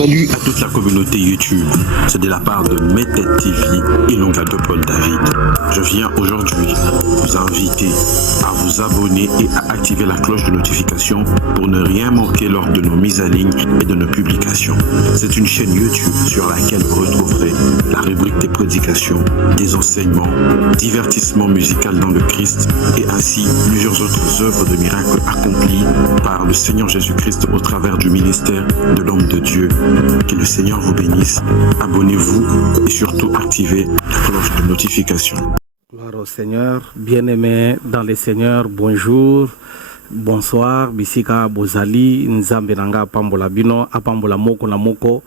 Salut à toute la communauté YouTube, c'est de la part de Meted TV et Longado Paul David. Je viens aujourd'hui vous inviter à vous abonner et à activer la cloche de notification pour ne rien manquer lors de nos mises à ligne et de nos publications. C'est une chaîne YouTube sur laquelle vous retrouverez la rubrique des prédications, des enseignements, divertissements musical dans le Christ et ainsi plusieurs autres œuvres de miracles accomplies par le Seigneur Jésus-Christ au travers du ministère de l'homme de Dieu. Que le Seigneur vous bénisse. Abonnez-vous et surtout activez la cloche de notification. Gloire au Seigneur, bien-aimés dans le Seigneur, bonjour, bonsoir, bisika bozali, nzambe nanga pambola bino, apambola moko na moko,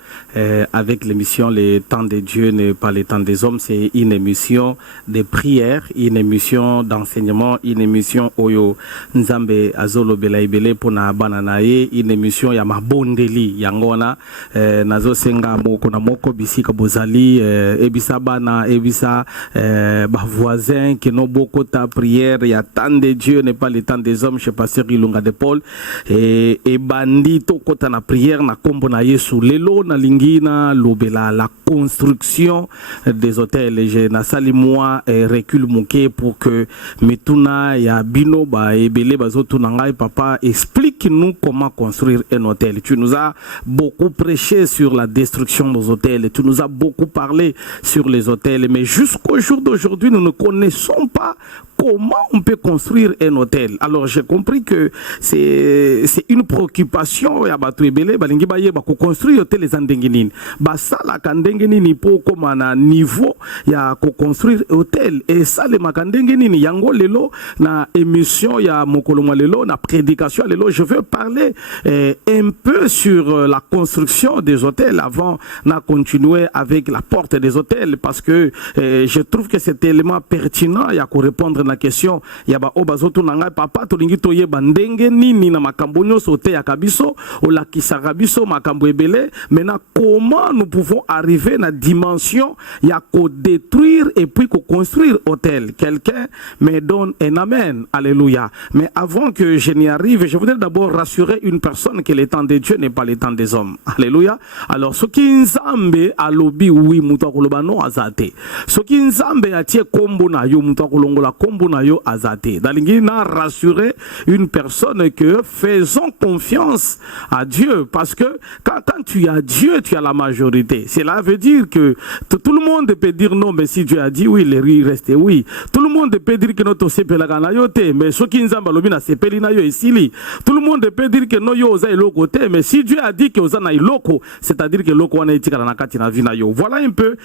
avec l'émission Le temps de Dieu n'est pas le temps des hommes, c'est une émission de prière, une émission d'enseignement, une émission oyo nzambe azolo belaibele pona bananaye, une émission ya mabondeli yangona, nazo senga moko na moko, bisika bozali, ebisa bana, ebisa ba voisins, que no boko ta prière, ya temps de Dieu n'est pas le temps des hommes, je sais pas Ilunga de Paul et bandi to kota na prière na kombo na Yesu lelo na lingina lobela la construction des hôtels et je na sali moi recul muke pour que metuna ya bino ba ebele bazotu na ngai papa explique-nous comment construire un hôtel. Tu nous as beaucoup prêché sur la destruction des hôtels, tu nous as beaucoup parlé sur les hôtels, mais jusqu'au jour d'aujourd'hui nous ne connaissons pas comment on peut construire un hôtel. Alors j'ai compris que c'est une préoccupation ya batu ebele balingi baye ba ko construire hôtel les andenginini basala kandenginini po koma na niveau ya ko construire hôtel et ça le makandenginini yango lelo na émission ya mokolo lelo na prédication lelo je veux parler un peu sur la construction des hôtels avant na continuer avec la porte des hôtels parce que je trouve que c'est élément pertinent ya ko répondre la question ya ba obazoto nanga papa tolingi toye bandenge nini na makambo nyonso te ya kabiso olakisa kabiso makambo ebele. Maintenant comment nous pouvons arriver na dimension ya ko détruire et puis ko construire hôtel? Quelqu'un me donne un amen, alléluia. Mais avant que je n'y arrive, je voudrais d'abord rassurer une personne que le temps de Dieu n'est pas le temps des hommes, alléluia. Alors ce qui nzambe alobi oui mutakoloba no azate, ce qui nzambe atie kombo na yo mutakolongola kombo na yo azate. Dalingi na rassurer une personne que faisons confiance à Dieu parce que quand tu as Dieu, tu as la majorité. Cela veut dire que tout le monde peut dire non, mais si Dieu a dit oui, il reste oui. Tout le monde peut dire que notre sepela na yote, mais ce qui nzamba lobi na sepeli na yo esili. Tout le monde peut dire que no yo oza iloko te, mais si Dieu a dit que oza na iloko, c'est-à-dire que loko wana etikala na kati na vi na yo. Voilà un peu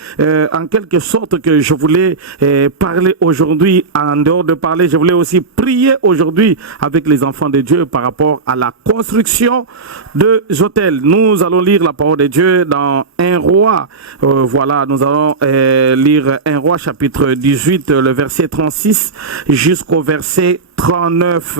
en quelque sorte que je voulais parler aujourd'hui. En dehors de parler, je voulais aussi prier aujourd'hui avec les enfants de Dieu par rapport à la construction de hôtels. Nous allons lire la parole de Dieu dans 1 Roi. Voilà, nous allons lire 1 Roi chapitre 18, le verset 36 jusqu'au verset 39.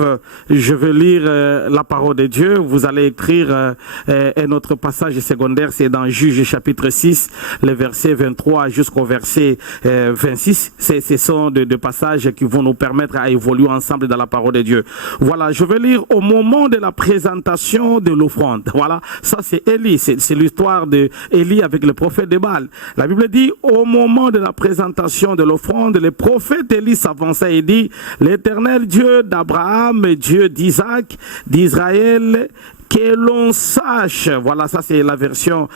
Je vais lire la parole de Dieu. Vous allez écrire un autre passage secondaire, c'est dans Juge chapitre 6, le verset 23 jusqu'au verset 26. Ce sont deux passages qui vont nous permettre à évoluer ensemble dans la parole de Dieu. Voilà, je vais lire au moment de la présentation de l'offrande. Voilà, ça c'est Élie, c'est l'histoire d'Élie avec le prophète de Baal. La Bible dit, au moment de la présentation de l'offrande, le prophète Élie s'avança et dit, l'Éternel Dieu d'Abraham et Dieu d'Isaac, d'Israël, que l'on sache, voilà, ça c'est la version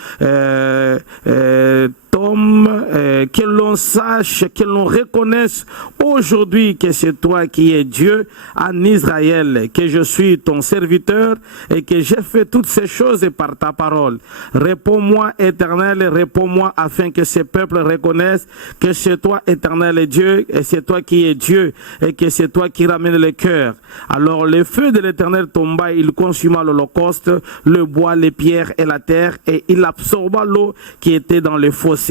que l'on sache, que l'on reconnaisse aujourd'hui que c'est toi qui es Dieu en Israël, que je suis ton serviteur et que j'ai fait toutes ces choses par ta parole. Réponds-moi, Éternel, réponds-moi afin que ce peuple reconnaisse que c'est toi, Éternel Dieu, et c'est toi qui es Dieu et que c'est toi qui ramène le cœur. Alors le feu de l'Éternel tomba, il consuma l'holocauste, le bois, les pierres et la terre, et il absorba l'eau qui était dans le fossé.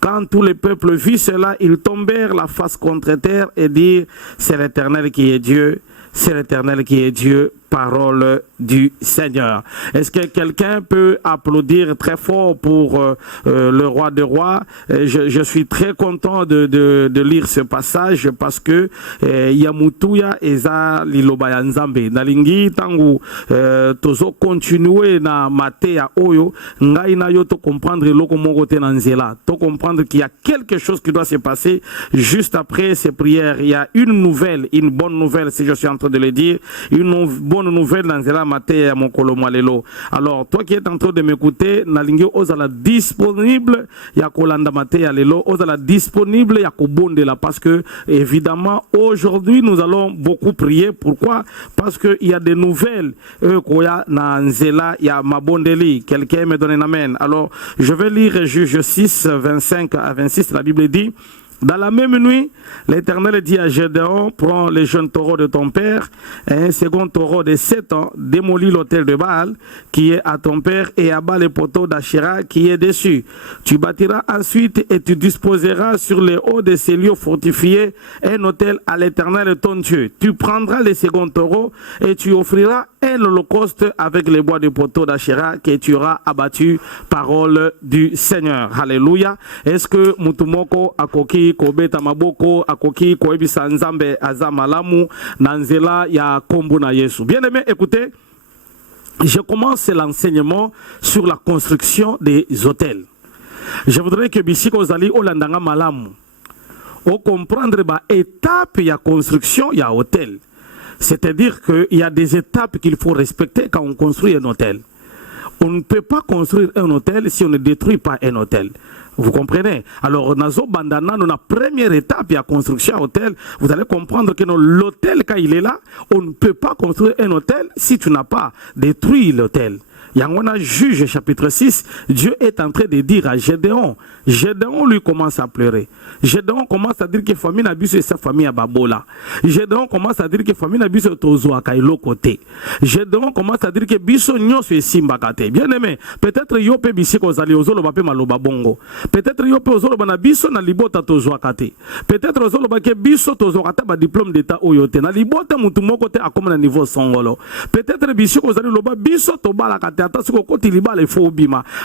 Quand tout le peuple vit cela, ils tombèrent la face contre terre et dirent, c'est l'Éternel qui est Dieu. c'est l'Éternel qui est Dieu. Parole du Seigneur. Est-ce que quelqu'un peut applaudir très fort pour le roi des rois? Je suis très content de lire ce passage parce que Yamutuya eza liloba ya Nzambe. Nalingi tangu tozo continuer na mateya oyo ngai na yo to comprendre loko moko te na nzela. To comprendre qu'il y a quelque chose qui doit se passer juste après ces prières. Il y a une nouvelle, une bonne nouvelle si je suis en train de le dire, une bonne nouvelle dans la matière mon kolomwalelo. Alors toi qui es en train de m'écouter, nalingi ozala disponible ya kolanda matière lelo, ozala disponible ya kobondela parce que évidemment aujourd'hui nous allons beaucoup prier. Pourquoi? Parce que il y a des nouvelles koya na nzela ya mabondeli. Quelqu'un me donne un amen. Alors je vais lire Juge 6 25 à 26. La Bible dit: dans la même nuit, l'Éternel dit à Gédéon: prends les jeunes taureaux de ton père et un second taureau de 7 ans, démolis l'autel de Baal qui est à ton père et abat les poteaux d'Achéra qui est dessus. Tu bâtiras ensuite et tu disposeras sur les hauts de ces lieux fortifiés un autel à l'Éternel ton Dieu. Tu prendras les seconds taureaux et tu offriras un holocauste avec les bois de poteaux d'Achéra que tu auras abattu. Parole du Seigneur. Alléluia. Est-ce que Mutumoko akoki kobeta maboko akoki koebisa Nzambe azamalamu nanzela ya kombo na Yesu? Bien aimé, écoutez, je commence l'enseignement sur la construction des hôtels. Je voudrais que bisiko zali olandanga malamu o comprendre ba étape ya construction ya hôtel. C'est-à-dire qu'il y a des étapes qu'il faut respecter quand on construit un hôtel. On ne peut pas construire un hôtel si on ne détruit pas un hôtel. Vous comprenez? Alors, Nazo Bandana, la première étape de la construction d'un hôtel, vous allez comprendre que l'hôtel, quand il est là, on ne peut pas construire un hôtel si tu n'as pas détruit l'hôtel. Yangona Juge chapitre 6, Dieu est en train de dire à Gédéon. Gédéon lui commence à pleurer. Gédéon commence à dire que famille Nabiso et sa famille à Babola. Gédéon commence à dire que famille Nabiso Tozo à Kailo côté. Gédéon commence à dire que Biso Nyo se Simbakate. Bien aimé, peut-être Yope Bisiko Zali Ozolo Bape Maloba Bongo. Peut-être Yope Ozolo Banabiso na Libota Tozo Akate. Peut-être Ozolo Bake Biso Tozo Akate ba diplôme d'état Oyote. Na Libota Mutumoko te a comme na niveau Songolo. Peut-être Bisiko Zali Loba Biso Tobala Kate.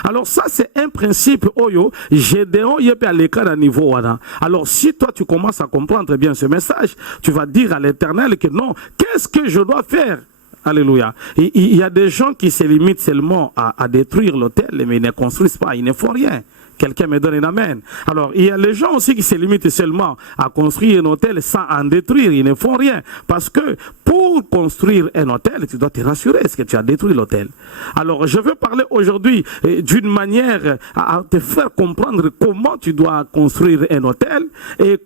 Alors ça c'est un principe oyo Gédéon yep à l'écart à niveau wana. Alors si toi tu commences à comprendre bien ce message, tu vas dire à l'Éternel que non, qu'est-ce que je dois faire? Alléluia. Il y a des gens qui se limitent seulement à détruire l'autel, mais ils ne construisent pas, ils ne font rien. Quelqu'un me donne un amen. Alors, il y a les gens aussi qui se limitent seulement à construire un hôtel sans en détruire. Ils ne font rien. Parce que pour construire un hôtel, tu dois te rassurer. Est-ce que tu as détruit l'hôtel? Alors, je veux parler aujourd'hui d'une manière à te faire comprendre comment tu dois construire un hôtel et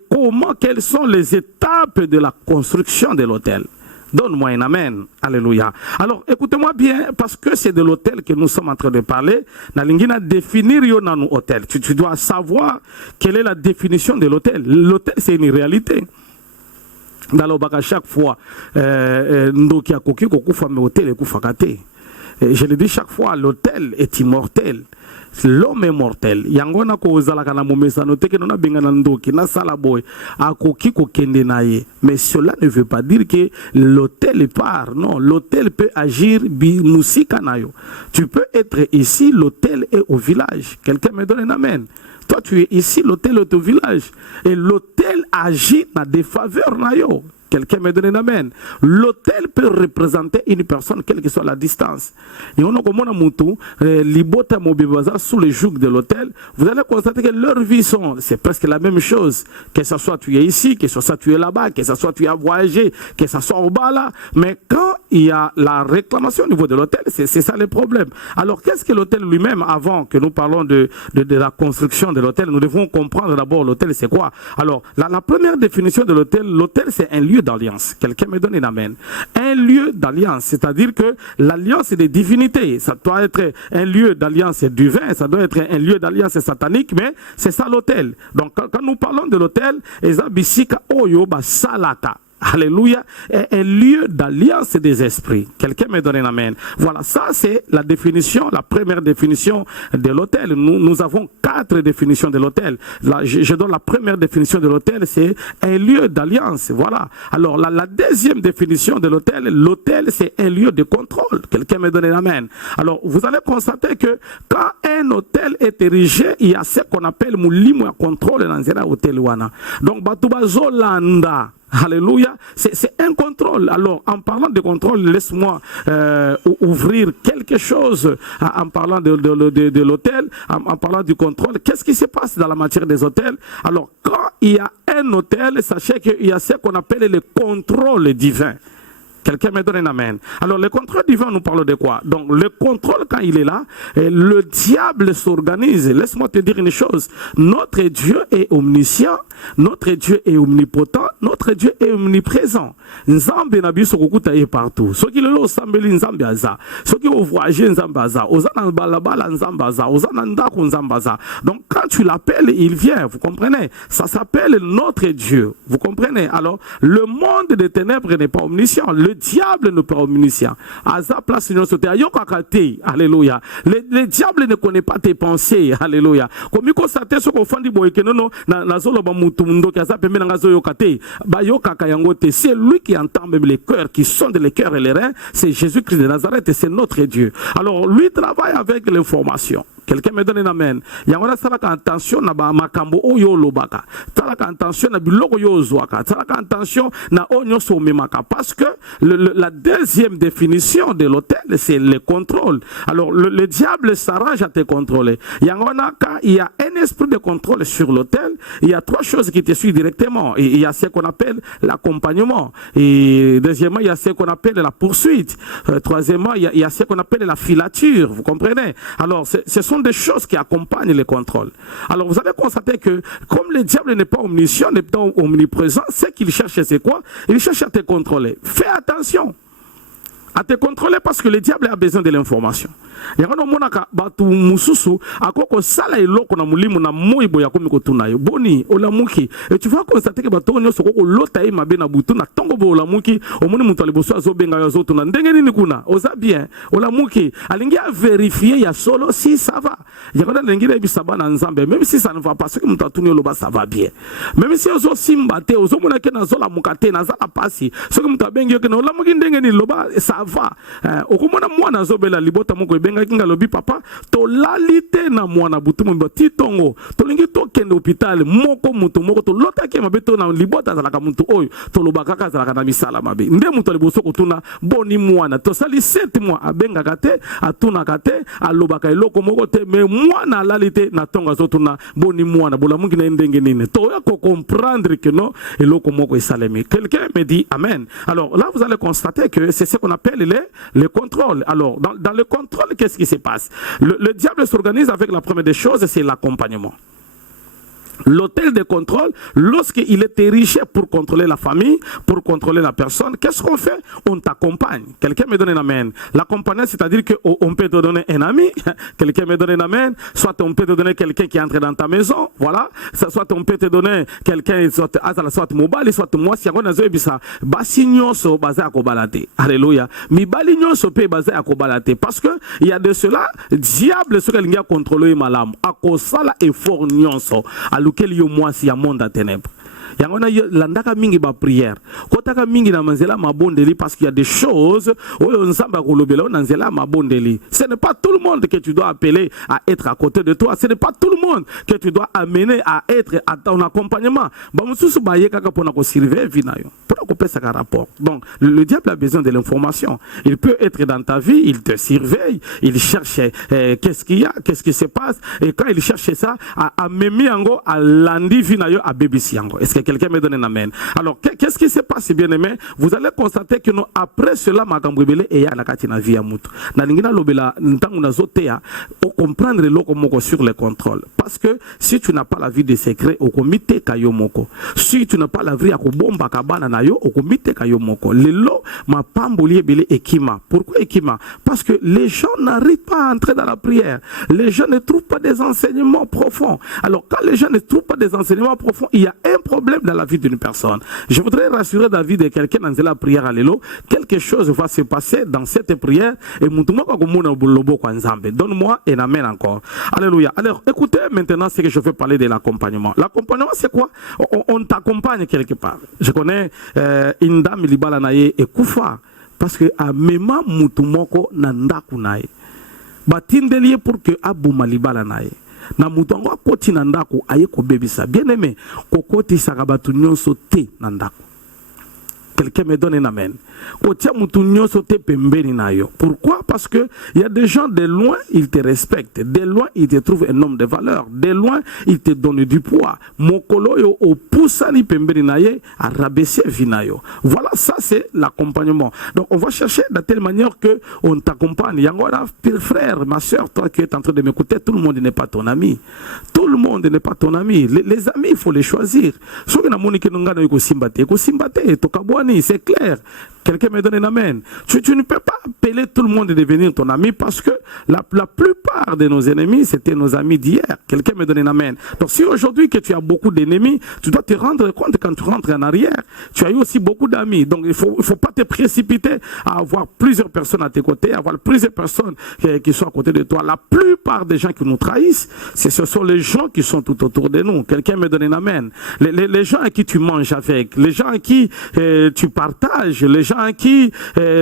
quelles sont les étapes de la construction de l'hôtel. Donne-moi un amen. Alléluia. Alors, écoutez-moi bien, parce que c'est de l'hôtel que nous sommes en train de parler. Nalingina définir yo nan hôtel. Tu dois savoir quelle est la définition de l'hôtel. L'hôtel, c'est une réalité. Dans le bac, à chaque fois, ndoki akoki kokufa me hôtel et kufakate. Je le dis chaque fois, l'hôtel est immortel. L'homme est mortel. Yangona ko zala kana momesa no teke nona bengana ndoki na sala boy akoki ko kende naye. Mais cela ne veut pas dire que l'hôtel part. Non, l'hôtel peut agir bi musika nayo. Tu peux être ici, l'hôtel est au village. Quelqu'un me donne un amen. Toi tu es ici, l'hôtel est au village et l'hôtel agit dans des faveurs nayo. Quelqu'un me donne un amen. L'hôtel peut représenter une personne, quelle que soit la distance. Et on a comme on a moutou, libota mobibaza sous le joug de l'hôtel. Vous allez constater que leurs vies sont, c'est presque la même chose. Que ce soit tu es ici, que ce soit tu es là-bas, que ce soit tu as voyagé, que ce soit au bas là. Mais quand il y a la réclamation au niveau de l'hôtel, c'est ça le problème. Alors qu'est-ce que l'hôtel lui-même, avant que nous parlons de la construction de l'hôtel, nous devons comprendre d'abord l'hôtel c'est quoi. Alors la première définition de l'hôtel c'est un lieu d'alliance. Quelqu'un me donne un amen. Un lieu d'alliance, c'est-à-dire que l'alliance des divinités, ça doit être un lieu d'alliance divin, ça doit être un lieu d'alliance satanique, mais c'est ça l'hôtel. Donc quand nous parlons de l'hôtel, eza bisika oyo ba salaka. Alléluia, est un lieu d'alliance des esprits. Quelqu'un me donne un amen. Voilà, ça c'est la définition, la première définition de l'autel. Nous avons 4 définitions de l'autel. Je donne la première définition de l'autel, c'est un lieu d'alliance. Voilà. Alors la deuxième définition de l'autel c'est un lieu de contrôle. Quelqu'un me donne un amen. Alors vous allez constater que quand un hôtel est érigé, il y a ce qu'on appelle moulimo à contrôle dans un hôtel wana. Donc batuba zolanda. Alléluia, c'est un contrôle. Alors, en parlant de contrôle, laisse-moi ouvrir quelque chose en parlant de l'hôtel, en parlant du contrôle. Qu'est-ce qui se passe dans la matière des hôtels? Alors, quand il y a un hôtel, sachez qu'il y a ce qu'on appelle le contrôle divin. Quelqu'un me donne un amen. Alors, le contrôle divin nous parle de quoi? Donc, le contrôle, quand il est là, le diable s'organise. Laisse-moi te dire une chose. Notre Dieu est omniscient. Notre Dieu est omnipotent. Notre Dieu est omniprésent. Nzambe na biso kokuta ye partout. Ce qui le lo sambeli nzambe aza. Ce qui au voyage nzambe aza. Oza na balabala nzambe aza. Oza na ndako nzambe aza. Donc, quand tu l'appelles, il vient. Vous comprenez? Ça s'appelle notre Dieu. Vous comprenez? Alors, le monde des ténèbres n'est pas omniscient. Le diable n'est pas omniscient. Aza place union sote. Ayokakate. Alléluia. Le diable ne connaît pas tes pensées. Alléluia. Comme il constate ce qu'on fait du boyekenono na zolo ba mutu mundo kaza pembe na ngazo yokate. Ba yokaka yangote. C'est lui qui entend même les cœurs, qui sondent les cœurs et les reins. C'est Jésus-Christ de Nazareth et c'est notre Dieu. Alors lui travaille avec l'information. Quelqu'un me donne un amen. Yangona salaka attention na ba makambo oyo lobaka. Salaka attention na biloko yo zwaka. Salaka attention na onyo so memaka. Parce que la deuxième définition de l'autel, c'est le contrôle. Alors le diable s'arrange à te contrôler. Yangona quand il y a un esprit de contrôle sur l'autel, il y a 3 choses qui te suivent directement. Et il y a ce qu'on appelle l'accompagnement. Et deuxièmement, il y a ce qu'on appelle la poursuite. Troisièmement, il y a ce qu'on appelle la filature. Vous comprenez? Alors ce sont des choses qui accompagnent le contrôle. Alors vous allez constater que comme le diable n'est pas omniscient, n'est pas omniprésent, ce qu'il cherche c'est quoi? Il cherche à te contrôler. Fais attention à te contrôler parce que le diable a besoin de l'information. Yangono monaka batu mususu akoko sala eloko na mulimu na moibo ya komiko tunayo boni olamuki et tu vas constater que bato nyonso koko lota e mabe na butu na tongo bo olamuki omoni mutu aliboso azobenga yo azotuna ndenge nini kuna oza bien olamuki alingi a vérifier ya solo si ça va. Yangono lengire bisaba na nzambe même si ça ne va pas ce que mutu atuni loba ça va bien. Même si ozo simbate ozo mona ke na zola mukate na zala pasi ce que mutu abengi yo ke na olamuki ndenge nini loba ça va. Okomona mwana zobela libota moko benga kinga lobi papa to lalite na mwana butu mo titongo to lingi to kende hôpital moko mutu moko to lota ke mabeto na libota zalaka mutu oyo to lobaka ka zalaka na misala mabe nde mutu liboso kotuna boni mwana to sali 7 mois abenga kate atuna kate alobaka eloko moko te mais mwana lalite na tonga zotuna boni mwana bola mungi na ndenge nini to ya ko comprendre que non eloko moko esalemi. Quelqu'un me dit amen. Alors là vous allez constater que c'est ce qu'on appelle le contrôle. Alors dans le contrôle, qu'est-ce qui se passe? Le diable s'organise avec la première des choses, c'est l'accompagnement. L'hôtel de contrôle, lorsqu'il est érigé pour contrôler la famille, pour contrôler la personne, qu'est-ce qu'on fait? On t'accompagne. Quelqu'un me donne un amen. L'accompagnement, c'est-à-dire qu'on peut te donner un ami, quelqu'un me donne un amen, soit on peut te donner quelqu'un qui entre dans ta maison, voilà, soit on peut te donner quelqu'un, soit mobile, soit moi, si on a ça, basignoso basé à kobalate. Alléluia. Mi balignoso pe basé à kobalate. Parce que il y a de cela, diable, ce qu'il y a contrôlé malam, à kosala effort nyonso. Lequel yo moi si ya monde à ténèbres. Yangona landaka mingi ba prière. Kotaka mingi na manzela mabondeli parce qu'il y a des choses oyo nzamba kolobela na nzela mabondeli. Ce n'est pas tout le monde que tu dois appeler à être à côté de toi. Ce n'est pas tout le monde que tu dois amener à être à ton accompagnement. Ba mususu ba yekaka pona ko surveiller vinayo. Pona ko pesa ka rapport. Donc le diable a besoin de l'information. Il peut être dans ta vie, il te surveille, il cherche qu'est-ce qu'il y a, qu'est-ce qui se passe et quand il cherche ça à memi yango à landi vinayo à bebisi yango. Est-ce que quelqu'un me donne un amen? Alors, qu'est-ce qui se passe, bien aimé? Vous allez constater que nous, après cela, ma cambrébele et ya la katina via mutu. Na lingina lobela, ntangu na zotea, au comprendre l'oko sur le contrôle. Parce que si tu n'as pas la vie de secret, au comité kayo moko. Si tu n'as pas la vie à bomba kabana na yo, au okomite kayo moko. Lelo ma pamboli belé ekima. Pourquoi ekima? Parce que les gens n'arrivent pas à entrer dans la prière. Les gens ne trouvent pas des enseignements profonds. Alors quand les gens ne trouvent pas des enseignements profonds, il y a un problème dans la vie d'une personne. Je voudrais rassurer David et quelqu'un dans la prière à l'élo, quelque chose va se passer dans cette prière et donne-moi un amen encore. Alléluia. Alors écoutez maintenant ce que je vais parler de l'accompagnement. L'accompagnement c'est quoi? On t'accompagne quelque part. Je connais une dame libala naye et koufa parce que a mema mutumoko na ndaku naye. Batindeliye pour que abuma libala naye. Na mutongo akoti na ndaku aye ko bebisa. Bien aimé, kokoti sakabatu nyonso te na ndaku. Quelqu'un me donne un amen. Pourquoi? Parce que il y a des gens de loin, ils te respectent. De loin, ils te trouvent un homme de valeur. De loin, ils te donnent du poids. Mokolo yo o pusani pembeni naye a rabaisser vinayo. Voilà, ça c'est l'accompagnement. Donc on va chercher de telle manière que on t'accompagne. Yangora, pire frère, ma soeur, toi qui es en train de m'écouter, tout le monde n'est pas ton ami. Tout le monde n'est pas ton ami. Les amis, il faut les choisir. C'est clair. Quelqu'un me donne un amen. Tu ne peux pas appeler tout le monde de devenir ton ami parce que la plupart de nos ennemis, c'était nos amis d'hier. Quelqu'un me donne un amen. Donc si aujourd'hui que tu as beaucoup d'ennemis, tu dois te rendre compte quand tu rentres en arrière, tu as eu aussi beaucoup d'amis. Donc il ne faut pas te précipiter à avoir plusieurs personnes à tes côtés, à avoir plusieurs personnes qui sont à côté de toi. La plupart des gens qui nous trahissent, ce sont les gens qui sont tout autour de nous. Quelqu'un me donne un amen. Les gens à qui tu manges avec, les gens à qui tu partages, les gens à qui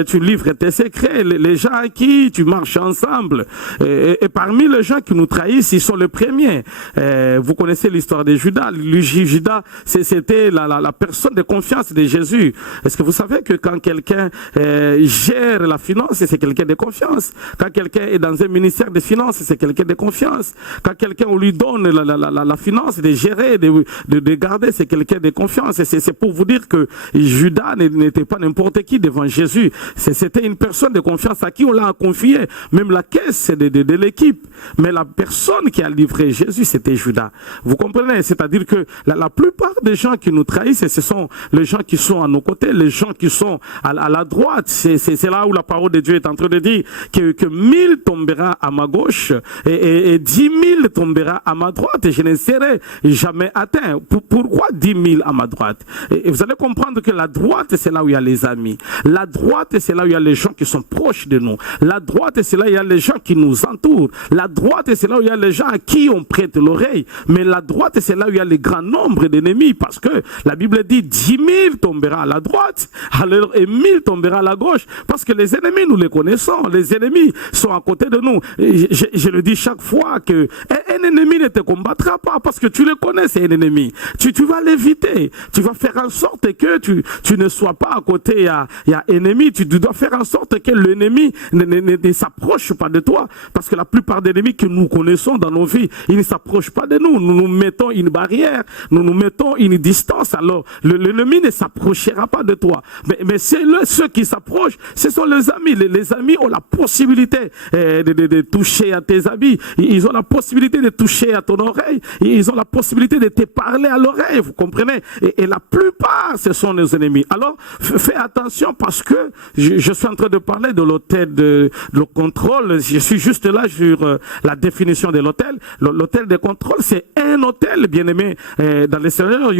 tu livres tes secrets, les gens à qui tu marches ensemble. Et parmi les gens qui nous trahissent, ils sont les premiers. Vous connaissez l'histoire de Judas. Judas, c'était la personne de confiance de Jésus. Est-ce que vous savez que quand quelqu'un gère la finance, c'est quelqu'un de confiance. Quand quelqu'un est dans un ministère des finances, c'est quelqu'un de confiance. Quand quelqu'un, on lui donne la finance de gérer, de garder, c'est quelqu'un de confiance. Et c'est pour vous dire que Judas n'était pas n'importe qui devant Jésus. C'était une personne de confiance à qui on l'a confié. Même la caisse de l'équipe. Mais la personne qui a livré Jésus, c'était Judas. Vous comprenez? C'est-à-dire que la plupart des gens qui nous trahissent, ce sont les gens qui sont à nos côtés, les gens qui sont à la droite. C'est là où la parole de Dieu est en train de dire que 1000 tombera à ma gauche et 10 000 tombera à ma droite et je ne serai jamais atteint. Pourquoi 10 000 à ma droite? Et vous allez comprendre que la droite, c'est là où il y a les amis. La droite, c'est là où il y a les gens qui sont proches de nous. La droite, c'est là où il y a les gens qui nous entourent. La droite, c'est là où il y a les gens à qui on prête l'oreille. Mais la droite, c'est là où il y a les grands nombres d'ennemis. Parce que la Bible dit 10 000 tombera à la droite alors, et 1000 tombera à la gauche. Parce que les ennemis, nous les connaissons. Les ennemis sont à côté de nous. Je le dis chaque fois que un ennemi ne te combattra pas parce que tu le connais, c'est un ennemi. Tu vas l'éviter. Tu vas faire en sorte que tu ne sois pas à côté. Il y a ennemi. Tu dois faire en sorte que l'ennemi ne s'approche pas de toi. Parce que la plupart des ennemis que nous connaissons dans nos vies, ils ne s'approchent pas de nous. Nous nous mettons une barrière. Nous nous mettons une distance. Alors, l'ennemi ne s'approchera pas de toi. Mais c'est ceux qui s'approchent, ce sont les amis. Les amis ont la possibilité de toucher à tes habits. Ils ont la possibilité de toucher à ton oreille. Ils ont la possibilité de te parler à l'oreille. Vous comprenez? Et la plupart, ce sont nos ennemis. Alors, fais attention parce que je suis en train de parler de l'hôtel de contrôle. Je suis juste là sur la définition de l'hôtel. L'hôtel de contrôle, c'est un hôtel, bien aimé, dans les Seigneurs,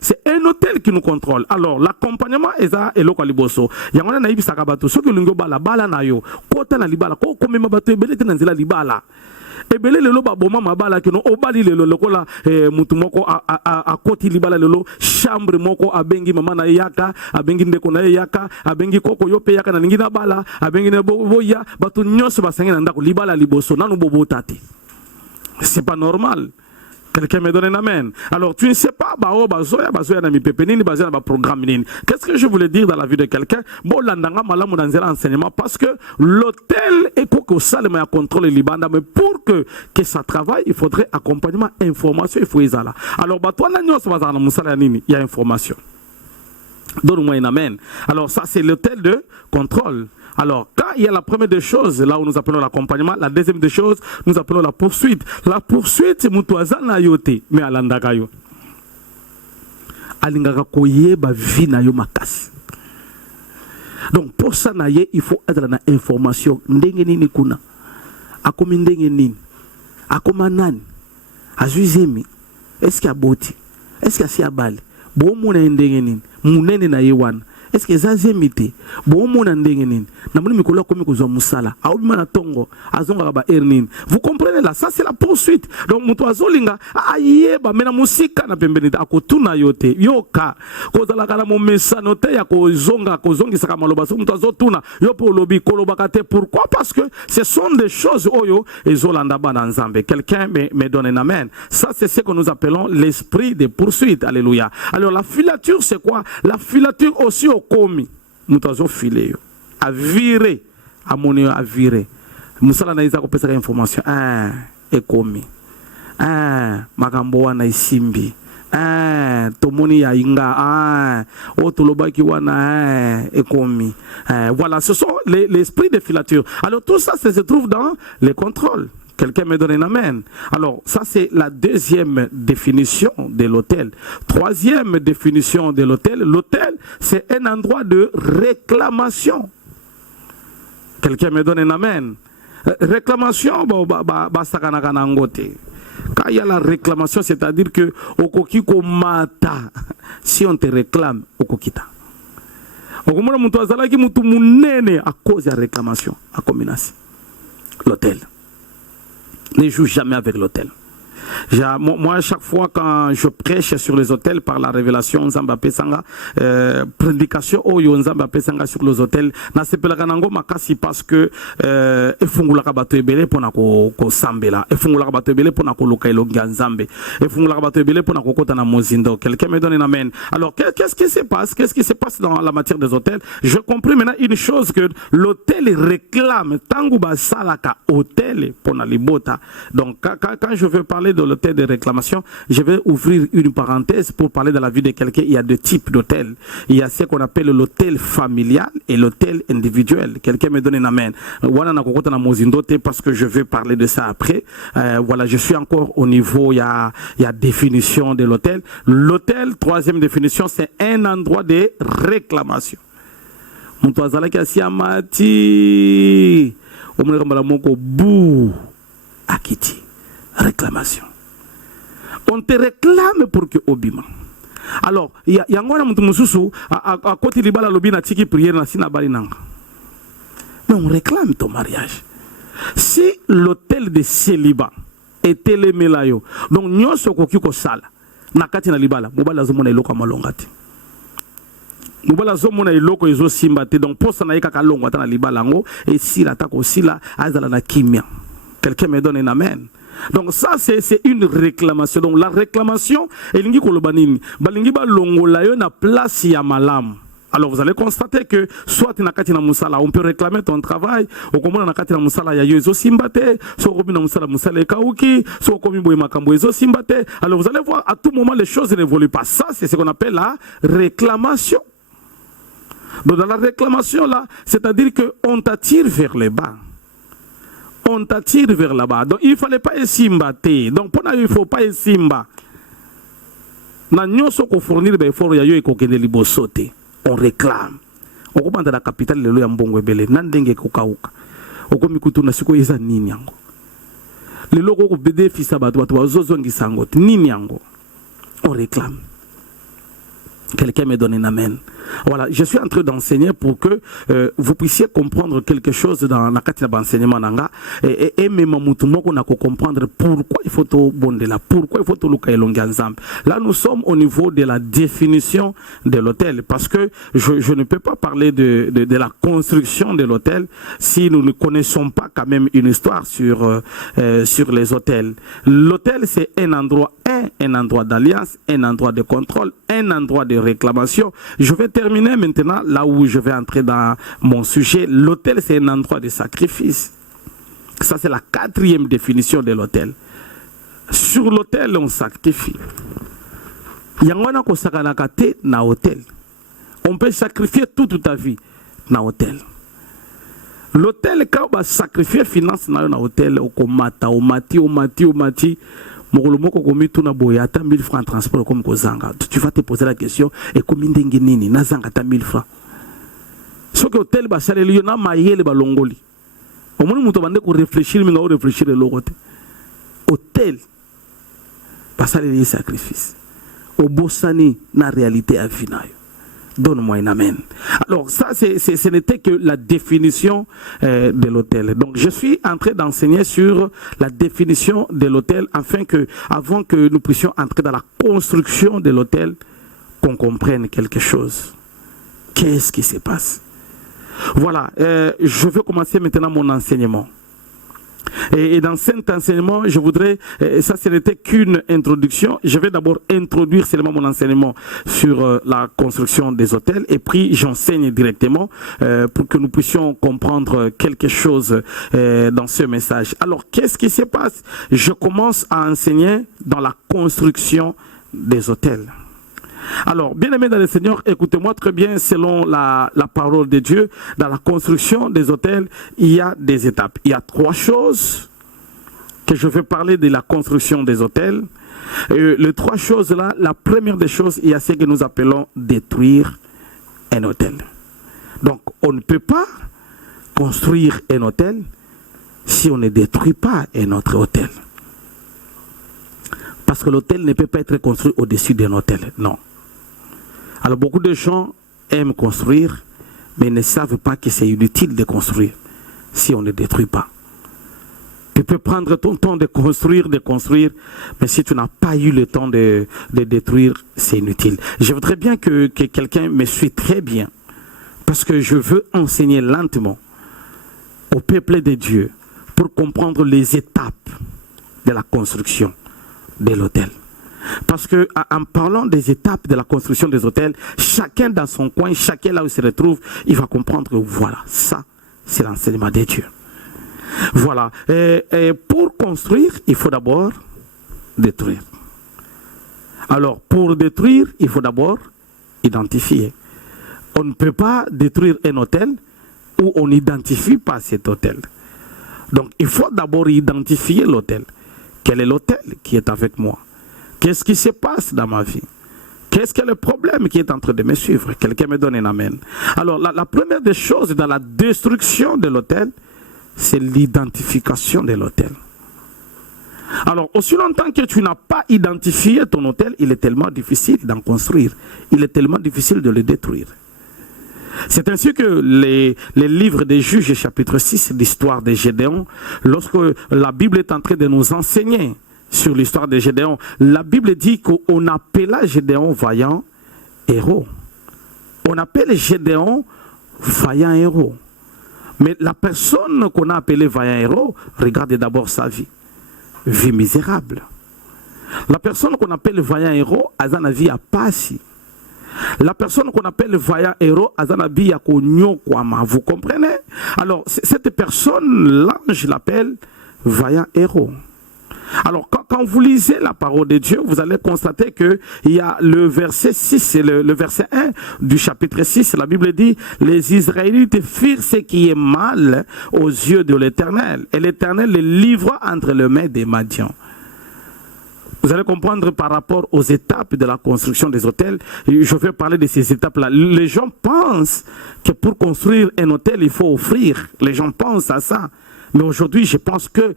c'est un hôtel qui nous contrôle. Alors, l'accompagnement est là, et l'okaliboso. Yangona na ibi sakabatu. Ce que l'ungo bala na yo. Kota na libala. Ko kome mabatu ebelete na nzela libala. Ebele lelo ba boma mabala ke no obali lelo lokola mutu moko a koti libala lelo chambre moko abengi mama na yaka abengi ndeko na yaka abengi koko yope yaka na lingina bala abengi ne boya batu nyonso basangi na ndako libala liboso nanu bobotati. C'est pas normal. Quelqu'un me donne un amen. Alors, tu ne sais pas, qu'est-ce que je voulais dire dans la vie de quelqu'un? Parce que l'hôtel est pour ça, le contrôle libanda, mais pour que ça travaille, il faudrait accompagnement, information, il faut y aller. Alors, il y a information. Donne-moi un amen. Alors, ça, c'est l'hôtel de contrôle. Alors, quand il y a la première des choses, là où nous appelons l'accompagnement, la deuxième des choses, nous appelons la poursuite. La poursuite, c'est Mutuazana Yote, mais à l'Andagayo. alingaka koyeba vie na yo makasi. Donc pour ça il faut être dans information ndenge nini kuna akomi ndenge nini akoma nani azuzemi est-ce qu'il y a boti est-ce qu'il y a siabali bo mona ndenge nini munene na yewana est-ce que zazemite bo mona ndenge nini na moni mikolo komi kozwa musala aobima na tongo azonga ba ernine. Vous comprenez là, ça c'est la poursuite. Donc muto azolinga ayeba mena musika na pembeni akotuna yote yoka kozala kana mo mesano te ya kozonga kozongisa ka maloba so muto azotuna yo po lobi koloba kate. Pourquoi? Parce que ce sont des choses oyo ezolanda bana nzambe. Quelqu'un me donne un amen. Ça c'est ce que nous appelons l'esprit de poursuite. Alléluia. Alors la filature c'est quoi? La filature aussi au komi muto azofile yo a virer a moni a virer musala na izako pesa information ekomi makambo wana isimbi tomoni ya inga otolobaki wana ekomi. Voilà, ce sont l'esprit de filature. Alors tout ça se trouve dans les contrôles. Quelqu'un me donne un amen. Alors ça c'est la deuxième définition de l'autel. Troisième définition de l'autel. L'autel c'est un endroit de réclamation. Quelqu'un me donne un amen. Réclamation, quand il y a la réclamation, c'est-à-dire que okokiko mata, si on te réclame, okokita. Okomona mutu azalaki mutu munene à cause de la réclamation, à combination. L'autel. Ne joue jamais avec l'autel. Moi, à chaque fois quand je prêche sur les hôtels par la révélation Nzamba Pesanga, prédication Oyo Nzamba Pesanga sur les hôtels, na sepelaka nango makasi parce que efungulaka bato ebele pona ko sambela, efungulaka bato ebele pona ko loka elonga Nzambe, efungulaka bato ebele pona ko kota na mozindo. Quelqu'un me donne un amen. Alors qu'est-ce qui se passe? Qu'est-ce qui se passe dans la matière des hôtels? Je comprends maintenant une chose, que l'hôtel réclame tangu basalaka hôtel pona libota. Donc quand je veux parler de l'hôtel de réclamation, je vais ouvrir une parenthèse pour parler de la vie de quelqu'un. Il y a deux types d'hôtels. Il y a ce qu'on appelle l'hôtel familial et l'hôtel individuel. Quelqu'un me donne un amen. Voilà, parce que je vais parler de ça après. Voilà, je suis encore au niveau, il y a définition de l'hôtel. L'hôtel, troisième définition, c'est un endroit de réclamation. Réclamation. On te réclame pour que obima. Alors, il y a un mutu mususu à côté de la lobby na tiki prière na sina bali nanga. Mais on réclame ton mariage. Si l'hôtel de célibat était le melayo, donc nyoso koki ko sala na kati na libala, mobala zo mona iloko malongati. Mobala zo mona iloko ezo simbate, donc posa na yeka kalongo ata na libala ngo et si la tako sila azala na kimia. Quelqu'un me donne un amen. Donc ça c'est une réclamation. Donc la réclamation elingi kolobanini balingi ba longola yo na place ya malam. Alors vous allez constater que soit na kati na musala on peut réclamer ton travail, au komona na kati na musala ya yo ezo simbate, so komi na musala ekauki, so komi boye makambo ezo simbate. Alors vous allez voir à tout moment les choses n'évoluent pas. Ça c'est ce qu'on appelle la réclamation. Donc dans la réclamation là, c'est-à-dire que on t'attire vers le bas. On t'attire vers là-bas. Donc il ne fallait pas esimba. Donc pour nous, il ne faut pas esimba. Na nyoso ko fournir be foro ya yo e ko kende libosote. On réclame. On comprend dans la capitale lelo ya mbongo ebele nandenge ko kauka. Okomi kutuna siko yeza nini yango. Lelo ko bede fisa bato bato bazozongisa ngo nini yango. On réclame. Quelqu'un me donne un amen. Voilà, je suis en train d'enseigner pour que vous puissiez comprendre quelque chose dans la qualité d'enseignement nanga et même on a comprendre pourquoi il faut tout bonde là, pourquoi il faut tout le ensemble. Là nous sommes au niveau de la définition de l'hôtel parce que je ne peux pas parler de la construction de l'hôtel si nous ne connaissons pas quand même une histoire sur les hôtels. L'hôtel c'est un endroit d'alliance, un endroit de contrôle, un endroit de réclamation. Je vais terminer maintenant là où je vais entrer dans mon sujet. L'hôtel, c'est un endroit de sacrifice. Ça, c'est la quatrième définition de l'hôtel. Sur l'hôtel, on sacrifie. Yangwana ko sakanakate na hôtel. On peut sacrifier toute ta vie na hôtel. L'hôtel, quand on va sacrifier finance na hôtel, on mati. Mokolomoko komi tuna boya ata 1000 francs en transport comme kozanga. Tu vas te poser la question et combien ndenge nini na zanga ata 1000 francs. Ce que hôtel ba saleli yo na mayele ba longoli. Omoni muto bande ko réfléchir minga o réfléchir le côté. Hôtel ba saleli sacrifice. Obosani na réalité à finayo. Donne-moi un amen. Alors ça, ce n'était que la définition de l'autel. Donc je suis en train d'enseigner sur la définition de l'autel afin que, avant que nous puissions entrer dans la construction de l'autel, qu'on comprenne quelque chose. Qu'est-ce qui se passe? Voilà, je vais commencer maintenant mon enseignement. Et dans cet enseignement, je voudrais, ça ce n'était qu'une introduction, je vais d'abord introduire seulement mon enseignement sur la construction des hôtels et puis j'enseigne directement pour que nous puissions comprendre quelque chose dans ce message. Alors, qu'est-ce qui se passe? Je commence à enseigner dans la construction des hôtels. Alors, bien aimés dans le Seigneur, écoutez-moi très bien, selon la parole de Dieu, dans la construction des hôtels, il y a des étapes. Il y a 3 choses que je vais parler de la construction des hôtels. Les 3 choses-là, la première des choses, il y a ce que nous appelons détruire un hôtel. Donc, on ne peut pas construire un hôtel si on ne détruit pas un autre hôtel. Parce que l'hôtel ne peut pas être construit au-dessus d'un hôtel, non. Alors beaucoup de gens aiment construire, mais ne savent pas que c'est inutile de construire si on ne détruit pas. Tu peux prendre ton temps de construire, mais si tu n'as pas eu le temps de détruire, c'est inutile. Je voudrais bien que quelqu'un me suive très bien, parce que je veux enseigner lentement au peuple de Dieu pour comprendre les étapes de la construction de l'hôtel. Parce que en parlant des étapes de la construction des hôtels, chacun dans son coin, chacun là où il se retrouve, il va comprendre que voilà, ça, c'est l'enseignement de Dieu. Voilà. Et pour construire, il faut d'abord détruire. Alors, pour détruire, il faut d'abord identifier. On ne peut pas détruire un hôtel où on n'identifie pas cet hôtel. Donc, il faut d'abord identifier l'hôtel. Quel est l'hôtel qui est avec moi? Qu'est-ce qui se passe dans ma vie? Qu'est-ce que le problème qui est en train de me suivre? Quelqu'un me donne un amen. Alors, la première des choses dans la destruction de l'hôtel, c'est l'identification de l'hôtel. Alors, aussi longtemps que tu n'as pas identifié ton hôtel, il est tellement difficile d'en construire. Il est tellement difficile de le détruire. C'est ainsi que les livres des Juges, chapitre 6, l'histoire de Gédéon, lorsque la Bible est en train de nous enseigner sur l'histoire de Gédéon, la Bible dit qu'on appela Gédéon vaillant héros. On appelle Gédéon vaillant héros. Mais la personne qu'on a appelée vaillant héros, regardez d'abord sa vie. Vie misérable. La personne qu'on appelle vaillant héros, a une vie à passer. La personne qu'on appelle vaillant héros, vous comprenez? Alors, cette personne, l'ange l'appelle vaillant héros. Alors, quand vous lisez la parole de Dieu, vous allez constater qu'il y a le verset 6, le verset 1 du chapitre 6, la Bible dit, les Israélites firent ce qui est mal aux yeux de l'Éternel, et l'Éternel les livra entre les mains des Madians. Vous allez comprendre par rapport aux étapes de la construction des hôtels. Je vais parler de ces étapes-là. Les gens pensent que pour construire un hôtel, il faut offrir. Les gens pensent à ça. Mais aujourd'hui, je pense que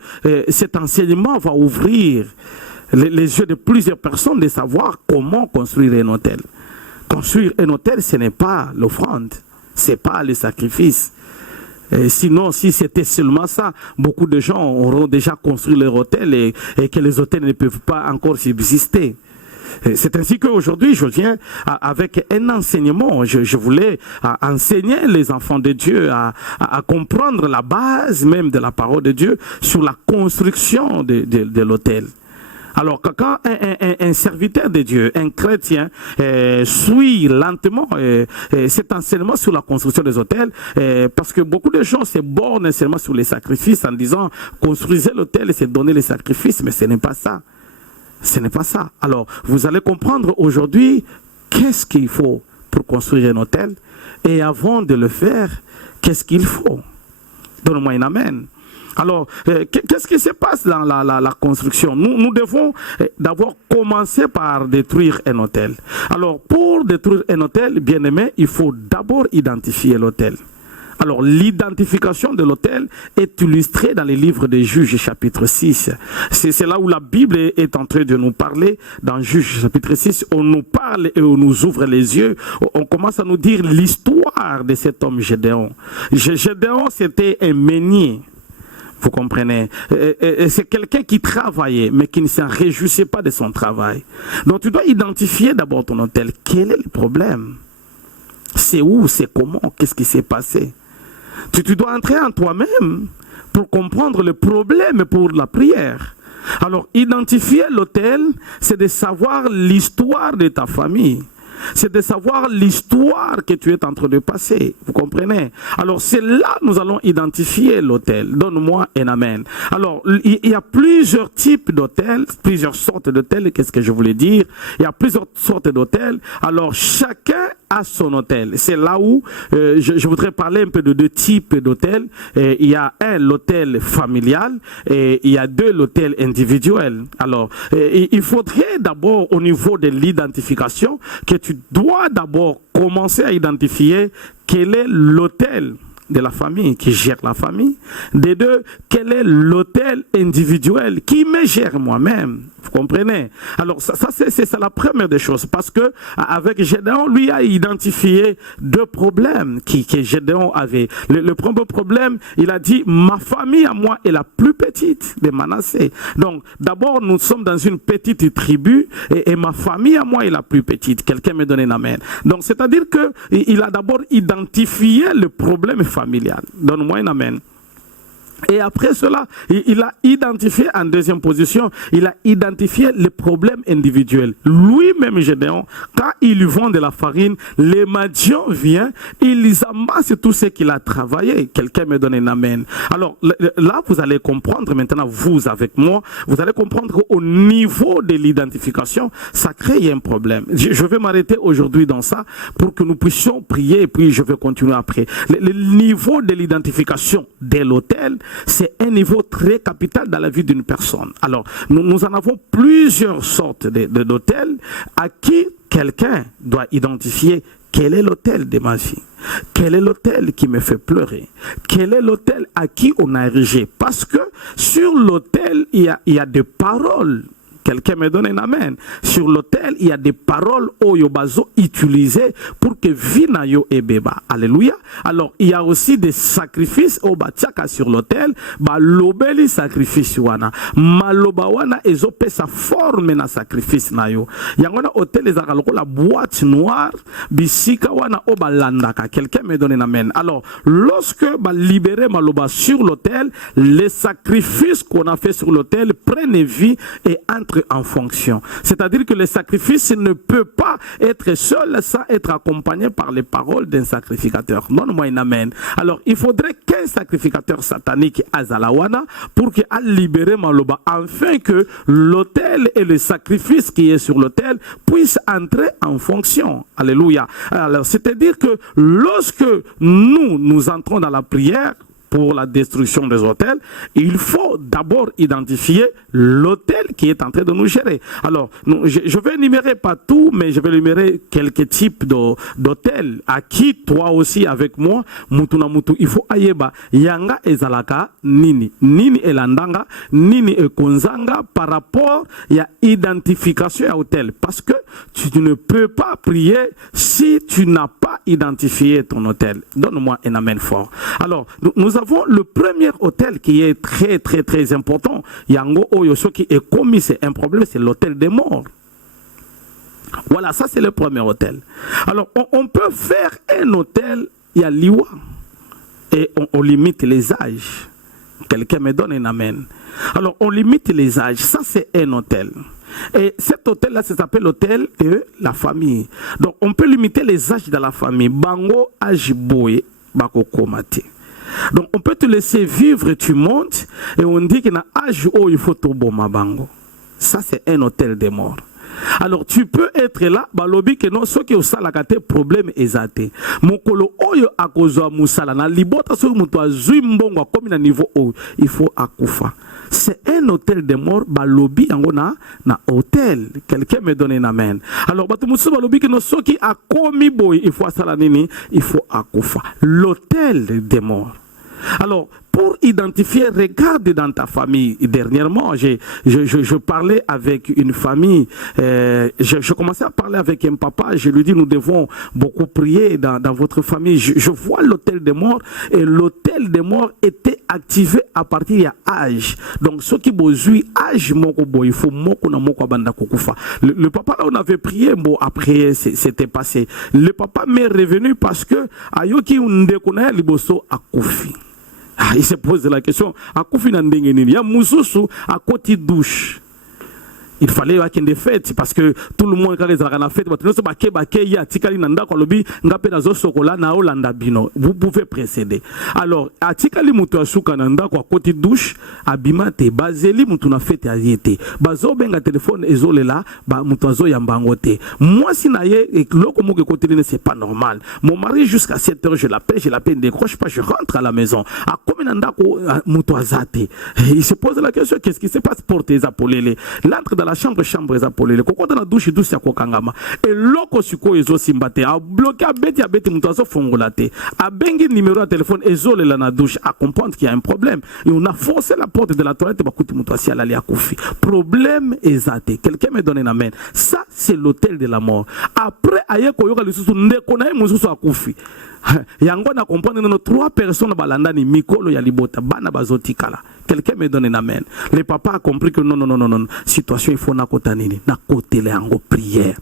cet enseignement va ouvrir les yeux de plusieurs personnes de savoir comment construire un hôtel. Construire un hôtel, ce n'est pas l'offrande, ce n'est pas le sacrifice. Sinon, si c'était seulement ça, beaucoup de gens auront déjà construit leur hôtel et que les hôtels ne peuvent pas encore subsister. C'est ainsi qu'aujourd'hui, je viens avec un enseignement. Je voulais enseigner les enfants de Dieu à comprendre la base même de la parole de Dieu sur la construction de l'hôtel. Alors, quand un serviteur de Dieu, un chrétien, suit lentement cet enseignement sur la construction des hôtels, parce que beaucoup de gens se bornent seulement sur les sacrifices en disant « construisez l'hôtel et c'est donner les sacrifices », mais ce n'est pas ça. Ce n'est pas ça. Alors, vous allez comprendre aujourd'hui qu'est-ce qu'il faut pour construire un hôtel et avant de le faire, qu'est-ce qu'il faut. Donne-moi un amen. Alors, qu'est-ce qui se passe dans la construction? Nous devons d'abord commencer par détruire un hôtel. Alors, pour détruire un hôtel, bien aimé, il faut d'abord identifier l'hôtel. Alors, l'identification de l'hôtel est illustrée dans les livres des Juges, chapitre 6. C'est là où la Bible est en train de nous parler. Dans Juges, chapitre 6, on nous parle et on nous ouvre les yeux. On commence à nous dire l'histoire de cet homme Gédéon. Gédéon, c'était un meunier. Vous comprenez? C'est quelqu'un qui travaillait, mais qui ne s'en réjouissait pas de son travail. Donc, tu dois identifier d'abord ton hôtel. Quel est le problème? C'est où? C'est comment? Qu'est-ce qui s'est passé? Tu dois entrer en toi-même pour comprendre le problème pour la prière. Alors, identifier l'autel, c'est de savoir l'histoire de ta famille. C'est de savoir l'histoire que tu es en train de passer. Vous comprenez? Alors, c'est là que nous allons identifier l'autel. Donne-moi un amen. Alors, il y a plusieurs types d'hôtels, plusieurs sortes d'hôtels. Qu'est-ce que je voulais dire? Il y a plusieurs sortes d'hôtels. Alors, chacun a son hôtel. C'est là où je voudrais parler un peu de deux types d'hôtels. Il y a l'hôtel familial et il y a l'hôtel individuel. Alors, il faudrait d'abord, au niveau de l'identification, que tu dois d'abord commencer à identifier quel est l'hôtel de la famille qui gère la famille. Des deux, quel est l'hôtel individuel qui me gère moi-même. Vous comprenez? Alors ça c'est la première des choses, parce que avec Gédéon, lui a identifié deux problèmes que Gédéon avait. Le premier problème, il a dit, ma famille à moi est la plus petite de Manassé. Donc d'abord nous sommes dans une petite tribu et ma famille à moi est la plus petite. Quelqu'un me donne un amen. Donc c'est-à-dire que il a d'abord identifié le problème familial. Donne-moi un amen. Et après cela, il a identifié en deuxième position, il a identifié les problèmes individuels. Lui-même, Gédéon, quand il vend de la farine, les Madians viennent, ils amassent tout ce qu'il a travaillé. Quelqu'un me donne un amen. Alors là, vous allez comprendre maintenant, vous avec moi, vous allez comprendre qu'au niveau de l'identification, ça crée un problème. Je vais m'arrêter aujourd'hui dans ça pour que nous puissions prier et puis je vais continuer après. Le niveau de l'identification de l'hôtel, c'est un niveau très capital dans la vie d'une personne. Alors, nous en avons plusieurs sortes d'hôtels à qui quelqu'un doit identifier quel est l'hôtel de ma vie. Quel est l'hôtel qui me fait pleurer? Quel est l'hôtel à qui on a érigé? Parce que sur l'hôtel, il y a des paroles. Quelqu'un me donne un amen. Sur l'autel, il y a des paroles oyobazo utilisées pour que vinayo et beba. Alléluia. Alors, il y a aussi des sacrifices obatiaka sur l'autel. Ba lobeli sacrifice wana. Maloba wana ezope sa forme na sacrifice na yo. Yangona hôtel ezalaka la boîte noire. Bisika wana oba landaka. Quelqu'un me donne un amen. Alors, lorsque ba libérer maloba sur l'autel, les sacrifices qu'on a fait sur l'autel prennent vie et entrent en fonction. C'est-à-dire que le sacrifice ne peut pas être seul sans être accompagné par les paroles d'un sacrificateur. Donne-moi un amen. Alors, il faudrait qu'un sacrificateur satanique azalawana pour qu'il a libéré Maloba, afin que l'autel et le sacrifice qui est sur l'autel puissent entrer en fonction. Alléluia. Alors, c'est-à-dire que lorsque nous entrons dans la prière, pour la destruction des hôtels, il faut d'abord identifier l'hôtel qui est en train de nous gérer. Alors, je vais énumérer pas tout, mais je vais énumérer quelques types d'hôtels à qui, toi aussi avec moi, mutuna mutu, il faut ayeba, yanga ezalaka, nini elandanga, nini ekonzanga, par rapport à identification à hôtel. Parce que tu ne peux pas prier si tu n'as pas identifié ton hôtel. Donne-moi un amen fort. Alors, nous avons le premier hôtel qui est très très très important. Yango Oyoso qui est commis, c'est un problème, c'est l'hôtel des morts. Voilà, ça c'est le premier hôtel. Alors, on peut faire un hôtel, il y a l'Iwa, et on limite les âges. Quelqu'un me donne un amen. Alors, on limite les âges, ça c'est un hôtel. Et cet hôtel-là, ça s'appelle l'hôtel de la famille. Donc, on peut limiter les âges de la famille. Bango, âge boye, bako komate. Donc, on peut te laisser vivre, tu montes, et on dit qu'il y a un âge où il faut tout bon bango. Ça, c'est un hôtel des morts. Alors tu peux être là, balobi que non, ce qui est au salakate problème ezate. Mokolo oyo akozwa musala na libota so muto azui mbongo comme na niveau oyo, il faut akufa. C'est un hôtel de mort, balobi yango na hôtel. Quelqu'un me donne un amen. Alors batu musu balobi que non, ce qui a commis boy, il faut sala nini, il faut akufa. L'hôtel de mort. Alors, pour identifier, regarde dans ta famille. Dernièrement, je parlais avec une famille, je commençais à parler avec un papa, je lui dis, nous devons beaucoup prier dans votre famille. Je vois l'hôtel des morts, et l'hôtel des morts était activé à partir de âge. Donc, ce qui besoin, âge, il faut le papa, là, on avait prié, bon, après, c'était passé. Le papa m'est revenu parce que, ayoki undekona liboso akufi. Il se pose la question, à quoi il y a Moussousou à côté douche. Il fallait qu'il y ait des fêtes parce que tout le monde, quand ils ont la fête, vous pouvez précéder. Alors, à Tikali Moutou Kananda, à côté douche, Abimate, Bazeli Moutouna fête à Yété, Bazo Benga téléphone, Ezole là, Moutazo Yambangote. Moi, si naïe, et l'autre côté, c'est pas normal. Mon mari, jusqu'à 7 heures, je l'appelle, décroche pas, je rentre à la maison. À Kominanda, Moutouazate. Il se pose la question, qu'est-ce qui se passe pour tes apolélés? L'entre dans la chambre zapolele koko dans la douche ya kokangama et loko siko ezo simbate a bloqué a beti mutazo fongolate a bengi numéro de téléphone ezo le na douche à comprendre qu'il y a un problème et on a forcé la porte de la toilette bakuti mutasi ala ya kufi problème ezate quelqu'un me donne un amen. Ça c'est l'hôtel de la mort. Après aye koyoka lisusu ndeko na mususu akufi yango na comprendre nos 3 personnes balandani mikolo ya libota bana bazotikala. Quelqu'un me donne un amen. Le papa a compris que non, situation il faut na kotanini na côté le yango prière.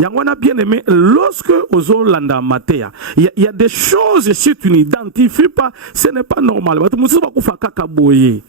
Yango na bien aimé lorsque ozo landa matea il y a des choses si tu n'identifies pas, ce n'est pas normal. Batu musu ba kufa kaka boye.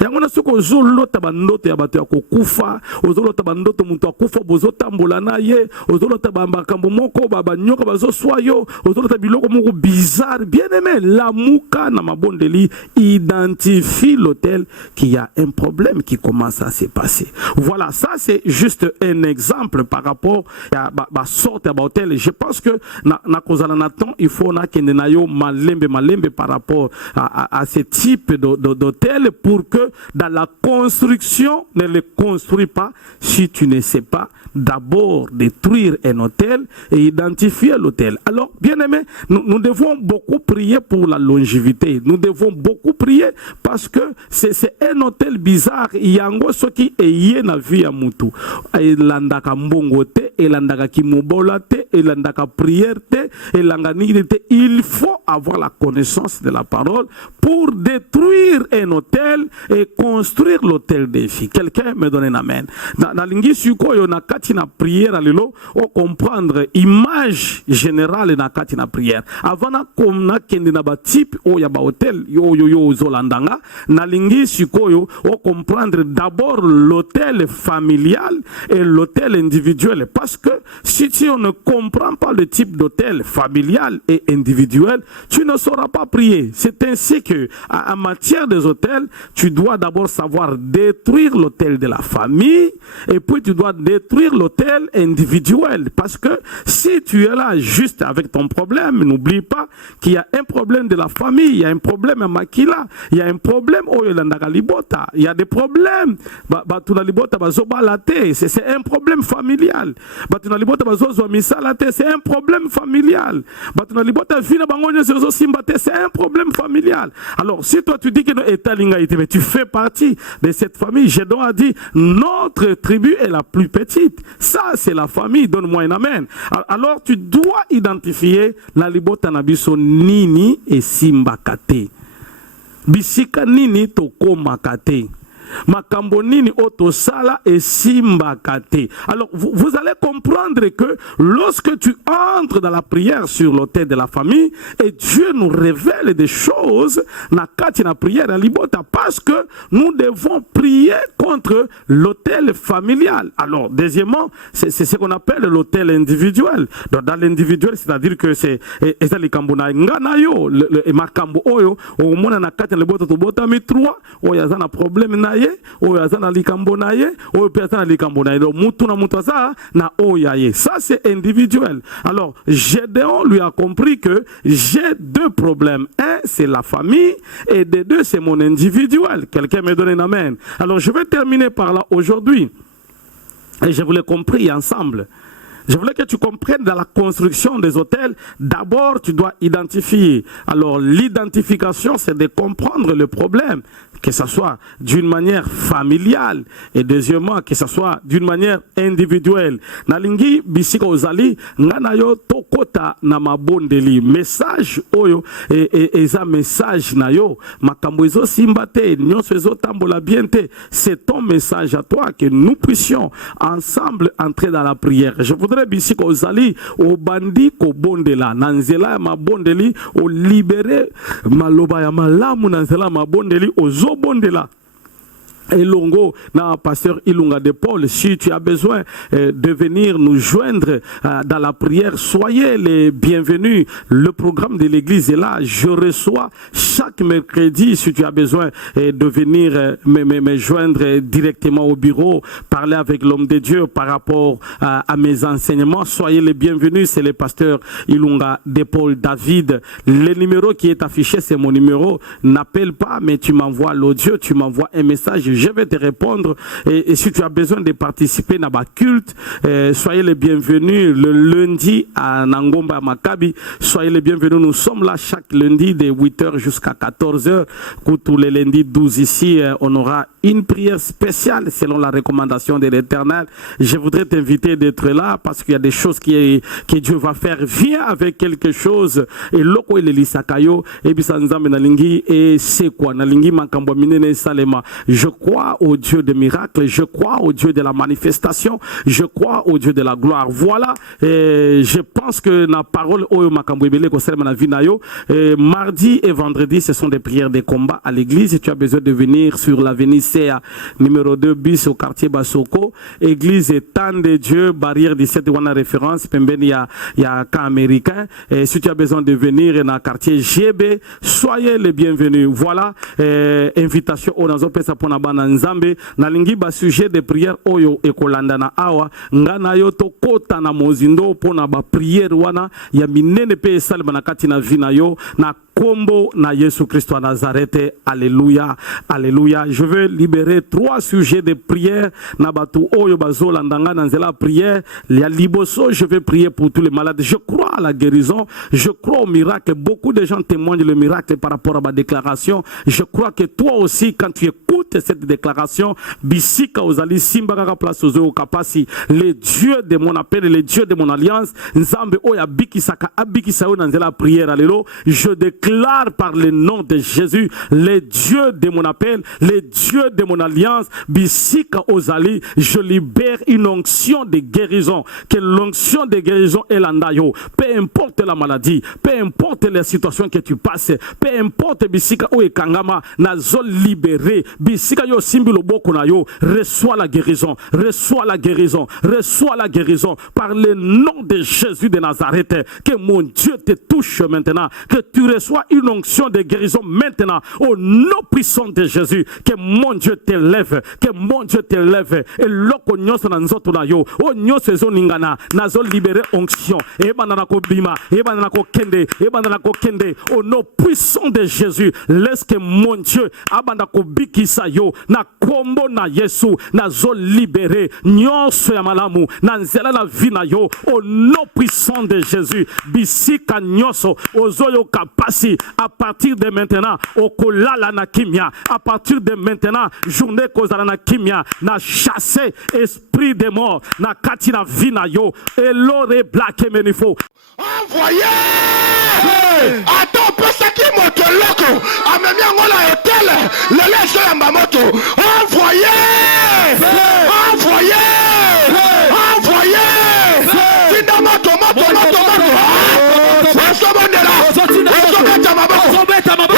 Yango na soko ozolota bandoto ya bato ya kokufa, ozolota bandoto mutu akufa bozotambola na ye, ozolota bamakambo moko banyoka bazoswa yo, ozolota biloko moko bizarre. Bien aimé, la muka na mabondeli identifie l'hôtel qu'il y a un problème qui commence à se passer. Voilà, ça c'est juste un exemple par rapport à la sorte d'hôtel. Je pense que na kozala na temps il faut na kende na yo malembe par rapport à ce type d'hôtel pour que dans la construction, ne le construis pas si tu ne sais pas d'abord détruire un hôtel et identifier l'hôtel. Alors, bien aimé, nous devons beaucoup prier pour la longévité. Nous devons beaucoup prier parce que c'est un hôtel bizarre. Il y a un ce qui est na vie à mutu. Il landaka mbongote, il landaka kimobolate, il landaka prière, il landaka. Il faut avoir la connaissance de la parole pour détruire un hôtel et construire l'hôtel des filles. Quelqu'un me donne un amen. Dans l'ingisuko yo na katina prière alelo o comprendre image générale na katina prière. Avant na komna kende na ba type o ya ba hôtel yo zolandanga na l'ingisuko yo o comprendre d'abord l'hôtel familial et l'hôtel individuel parce que si on ne comprend pas le type d'hôtel familial et individuel, tu ne sauras pas prier. C'est ainsi que en matière des hôtels, tu dois d'abord savoir détruire l'hôtel de la famille et puis tu dois détruire l'hôtel individuel parce que si tu es là juste avec ton problème, n'oublie pas qu'il y a un problème de la famille, il y a un problème à Makila, il y a un problème au Yolanda Libota, il y a des problèmes c'est un problème familial. C'est un problème familial. C'est un problème familial. Alors si toi tu dis que tu fais partie de cette famille, j'ai donc dit notre tribu est la plus petite. Ça c'est la famille, donne-moi un amen. Alors tu dois identifier la libota nabiso nini et simbakate. Bisika nini toko makate. Makambo nini otosala et simbakate. Alors vous allez comprendre que lorsque tu entres dans la prière sur l'autel de la famille et Dieu nous révèle des choses na kati na prière na libota parce que nous devons prier contre l'autel familial. Alors deuxièmement, c'est ce qu'on appelle l'autel individuel. Donc dans l'individuel, c'est-à-dire que c'est ezali kambo na ngana yo makambo oyo o mona na kati na libota to bota mi 3 o yazana problème na ye, oyo azana likambo na ye, oyo pe azana likambo na ye. Donc mutu na mutu aza na oya ye. Ça c'est individuel. Alors Gédéon lui a compris que j'ai deux problèmes. Un, c'est la famille, et des deux, c'est mon individuel. Quelqu'un me donne un amen. Alors je vais terminer par là aujourd'hui. Et je vous l'ai compris ensemble. Je voulais que tu comprennes dans la construction des hôtels, d'abord tu dois identifier. Alors l'identification, c'est de comprendre le problème, que ce soit d'une manière familiale et deuxièmement que ce soit d'une manière individuelle. Nalingi bisika ozali ngana yo tokota na mabondeli message oyo eza message na yo makambo ezo simbate nyonso ezo tambola bien te. C'est ton message à toi que nous puissions ensemble entrer dans la prière. Je voudrais bisika ozali o bandi ko bondela nanzela ya mabondeli o libérer maloba ya malamu nanzela mabondeli ozo bondela. Elongo, na pasteur Ilunga de Paul, si tu as besoin de venir nous joindre dans la prière, soyez les bienvenus. Le programme de l'église est là. Je reçois chaque mercredi, si tu as besoin de venir me joindre directement au bureau, parler avec l'homme de Dieu par rapport à mes enseignements. Soyez les bienvenus. C'est le pasteur Ilunga de Paul David. Le numéro qui est affiché, c'est mon numéro. N'appelle pas, mais tu m'envoies l'audio, tu m'envoies un message. Je vais te répondre et si tu as besoin de participer à ma culte, soyez les bienvenus le lundi à Nangomba Makabi. Soyez les bienvenus. Nous sommes là chaque lundi de 8h jusqu'à 14h. Tous les lundis 12 ici, on aura une prière spéciale selon la recommandation de l'Éternel. Je voudrais t'inviter d'être là parce qu'il y a des choses que Dieu va faire. Viens avec quelque chose. Et loko il lisakayo et bisanzambe nalingi et c'est quoi nalingi makambo minene salema. Je crois au Dieu des miracles, je crois au Dieu de la manifestation, je crois au Dieu de la gloire. Voilà, je pense que la parole oyo makambo ebele ko selema na vinayo. Mardi et vendredi, ce sont des prières de combat à l'église. Tu as besoin de venir sur l'avenue CA numéro 2 bis au quartier Basoko. Église Temps de Dieu, barrière 17 wana référence, pembeni ya camp américain. Et si tu as besoin de venir dans le quartier GB, soyez les bienvenus. Voilà, invitation au nazo pesa pona bana nzambe nalingi ba sujet de prière oyo ekolanda na awa ngana yo to kota na mozindo pona ba prière wana ya minene pe salba na kati na vina yo na kombo na Yesu Christo à Nazareth. Alléluia, alléluia. Je veux libérer 3 sujets de prière na batu oyo bazolanda ngana nzela prière ya liboso. Je vais prier pour tous les malades. Je crois à la guérison, je crois au miracle. Beaucoup de gens témoignent le miracle par rapport à ma déclaration. Je crois que toi aussi, quand tu écoutes cette déclaration, bisika ozali simba kaka place ozo kapasi, le Dieu de mon appel, le Dieu de mon alliance, nzambe oya bikisaka abikisa yo nanzela prière alelo. Je déclare par le nom de Jésus, le Dieu de mon appel, le Dieu de mon alliance, bisika ozali, je libère une onction de guérison, que l'onction de guérison est l'andayo. Peu importe la maladie, peu importe les situations que tu passes, peu importe bisika o ekangama nazo libéré, bisika yo simbi loboko na yo, reçois la guérison, reçois la guérison, reçois la guérison par le nom de Jésus de Nazareth. Que mon Dieu te touche maintenant, que tu reçois une onction de guérison maintenant au nom puissant de Jésus. Que mon Dieu te lève, que mon Dieu te lève. Et loko nyoso na nzoto na yo, o nyoso ezo ningana, nazo libérer onction. Et banana ko bima, et banana ko kende, au nom puissant de Jésus. Laisse que mon Dieu abanda ko bikisa yo na kombo na Yesu nazo libérer nyonso ya malamu na nzela la vie na yo au nom puissant de Jésus. Bisika nyonso ozoyo kapasi à partir de maintenant okolala na kimia, à partir de maintenant journée kozala na kimia na chasser esprit de mort na kati na vie na yo elore black menifo envoyé. Attends, pesa qui moto loko amemi angola hotel le leso ya mamoto envoyé. Envoyé. Tinda moto. Osobondela. Osobeta maboko.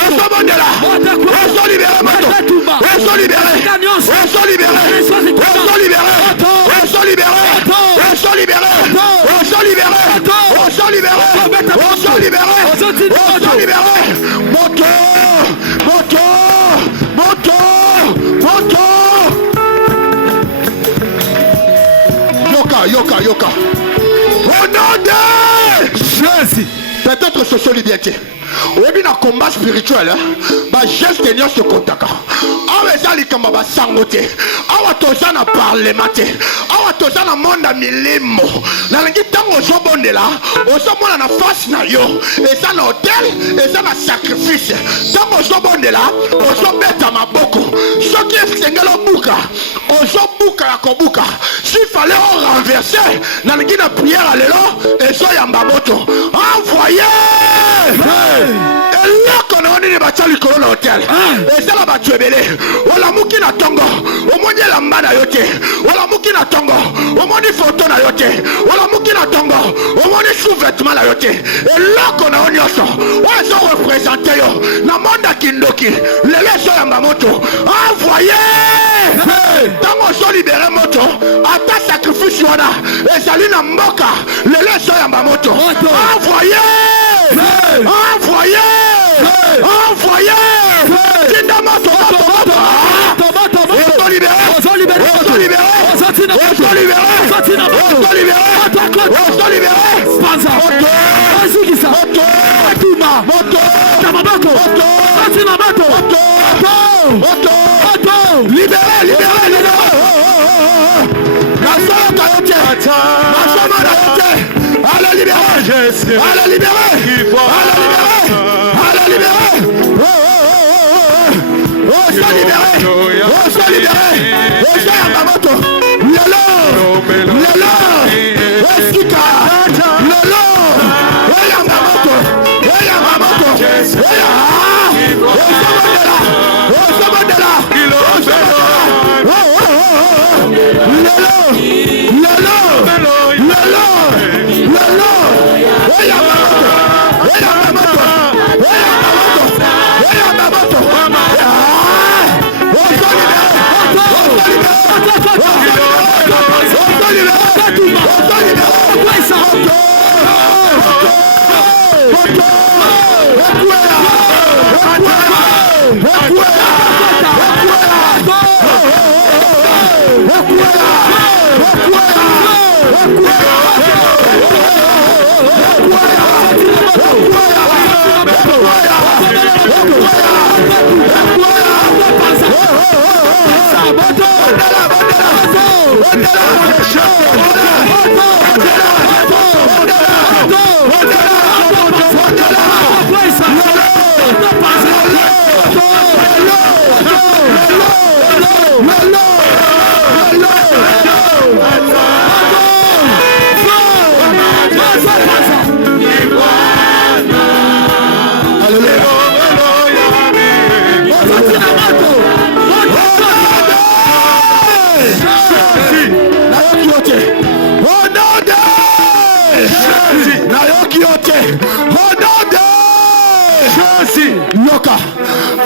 Osobondela. Osolibere moto. Moto. yoka. Au nom de Jésus. Peut-être ce sont liberté. Oyebi na combat spirituel, ba geste nyo se kontaka. Awa ezali kamba ba sangote. Awa toza na parlement te. Awa toza na monde milimo. Na lengi tango zobondela, ozomona na face na yo. Eza na hôtel, eza na sacrifice. Tango zobondela, ozobeta maboko. Soki esengelo buka, ozobuka ya kobuka. Si fallait renverser, na lengi na prière alelo, ezo yamba moto. Envoyez! eloko na oni ni batia likolo na hotel ezala bato ebele olamuki na tongo omoni elamba na yo te olamuki na tongo omoni foto na yo te olamuki na tongo omoni sous-vêtement na yo te eloko na oni nyonso oyo ezo représente yo na monde kindoki lelo ezoyamba moto envoye ntango ozolibere moto ata sacrifice wana ezali na mboka lelo ezoyamba moto envoye envoyez! Envoyez! Tindamoto! Allez libérer! Allez libérer! Oh, sois libéré! Oh, sois libéré! Oh, sois Yamamoto! Lelo! Esika! Lelo! Oh, Yamamoto! Oh, Yamamoto! Oh, Sabandela!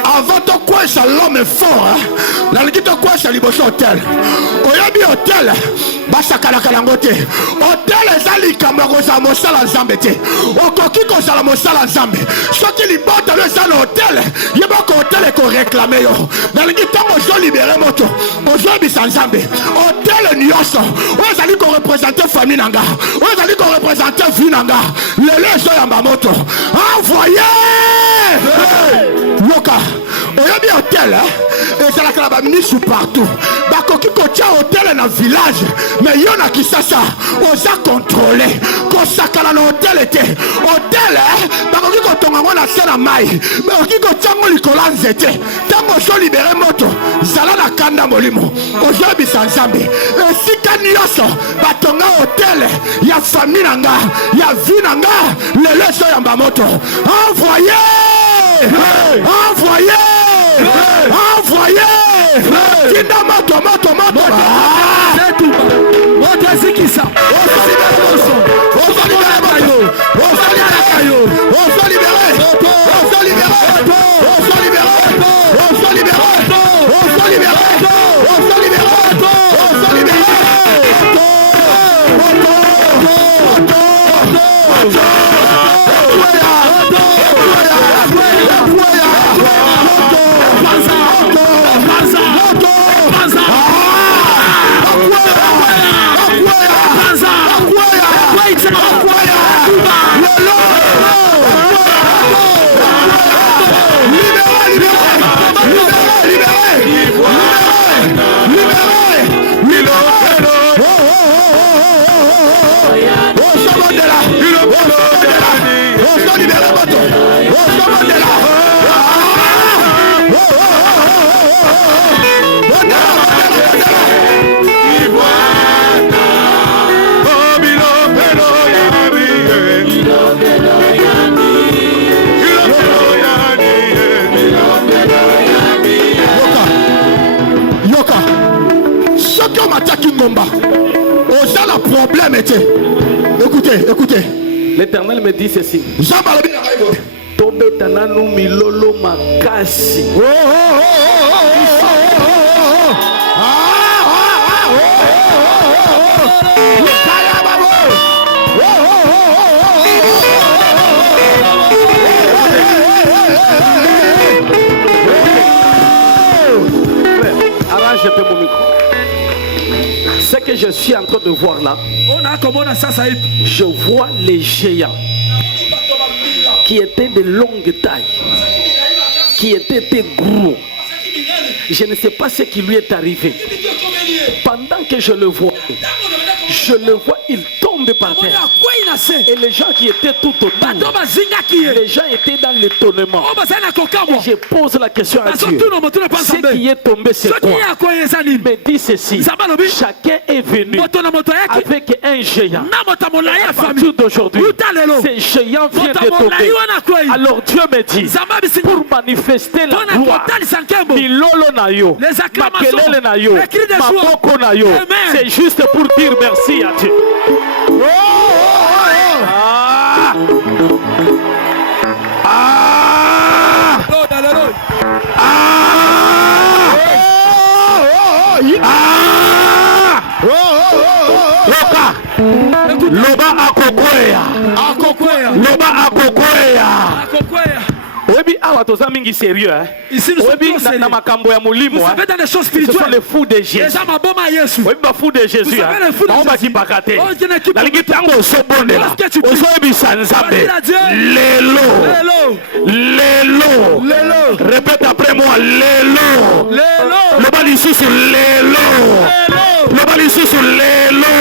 Avant de quoi ça l'homme est fort, dans le de quoi ça liboso hôtel. Oyabi hôtel, basa kalakalangote. Hôtel ezali kamako za mosala nzambete. Okoki ko sala mosala nzambe. Soki libota le sala hôtel, yeba ko hôtel ko réclamer yo. Dans le temps ozo libérer moto, ozo bisa nzambe. Hôtel nyoso, ozali ko représenter famille nanga. Ozali ko représenter vie nanga. Lele so yamba moto. Envoyez! Yoka, oyabi hôtel, et c'est la classe ministre partout. Bakoki kotia hôtel dans village, mais yona qui ça, osa contrôler. Kosakala na hôtel était. Hôtel, bakoki kotonga mona sena mai, mais oki kotia mo likola nzete. Tango so libéré moto, zala na kanda molimo. Ojabi sanzambe. Sika nyoso, batonga hôtel, ya famille nanga, ya vie nanga, lele so yamba moto. Envoyez! Envoyez! Envoyez! Kinda moto. Mataki Ngomba. Oza la problème était. Écoutez, écoutez. L'Éternel me dit ceci. Tobetananu milolo makasi. Arrange un peu mon micro. Ce que je suis en train de voir là, je vois les géants qui étaient de longue taille, qui étaient gros. Je ne sais pas ce qui lui est arrivé. Pendant que je le vois, il tombe par terre. Et les gens qui étaient tout autour, les gens étaient dans l'étonnement. Et je pose la question à Dieu. Ce qui est tombé, c'est quoi? Il me dit ceci. Chacun est venu avec un géant. À partir d'aujourd'hui, ces géants viennent de tomber. Alors Dieu me dit, pour manifester la gloire, Milolo Nayo, Makelele Nayo, Maboko Nayo, c'est juste pour dire merci à Dieu. Loba akokoya. Loba akokoya. Oui, awa toza mingi sérieux. Ici nous sommes sérieux. Vous savez dans les choses spirituelles. Ce sont les fous de Jésus. Oui, les fous de Jésus. On va qui pakate. Nalingi tango sobonela. Osoyebi sanzabe. Lelo. Répète après moi. Lelo. Loba lisusu lelo. Loba lisusu lelo.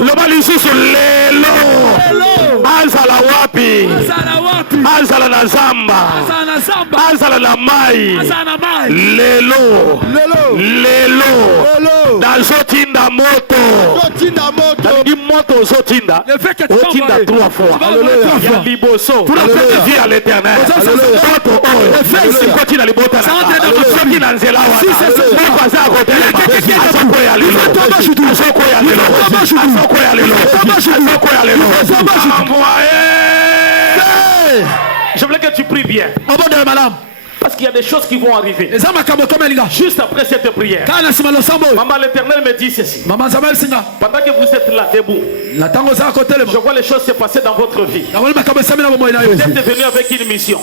Loba lisusu lelo. Azala wapi. Azala na zamba. Azala na mai. Lelo. Dazotinda moto. Dalingi moto zotinda. Otinda 3 fois. Ya liboso. Vie à l'éternel. Moto oyo. Sikoti na libota na. Soki na nzela wana. Mwaza akotelema. Asoko ya lelo. Asoko ya lelo. Asoko ya lelo. Asoko ya lelo. Je voulais que tu pries bien. Parce qu'il y a des choses qui vont arriver. Juste après cette prière. Maman, l'Éternel me dit ceci. Pendant que vous êtes là debout, je vois les choses se passer dans votre vie. Vous êtes venu avec une mission.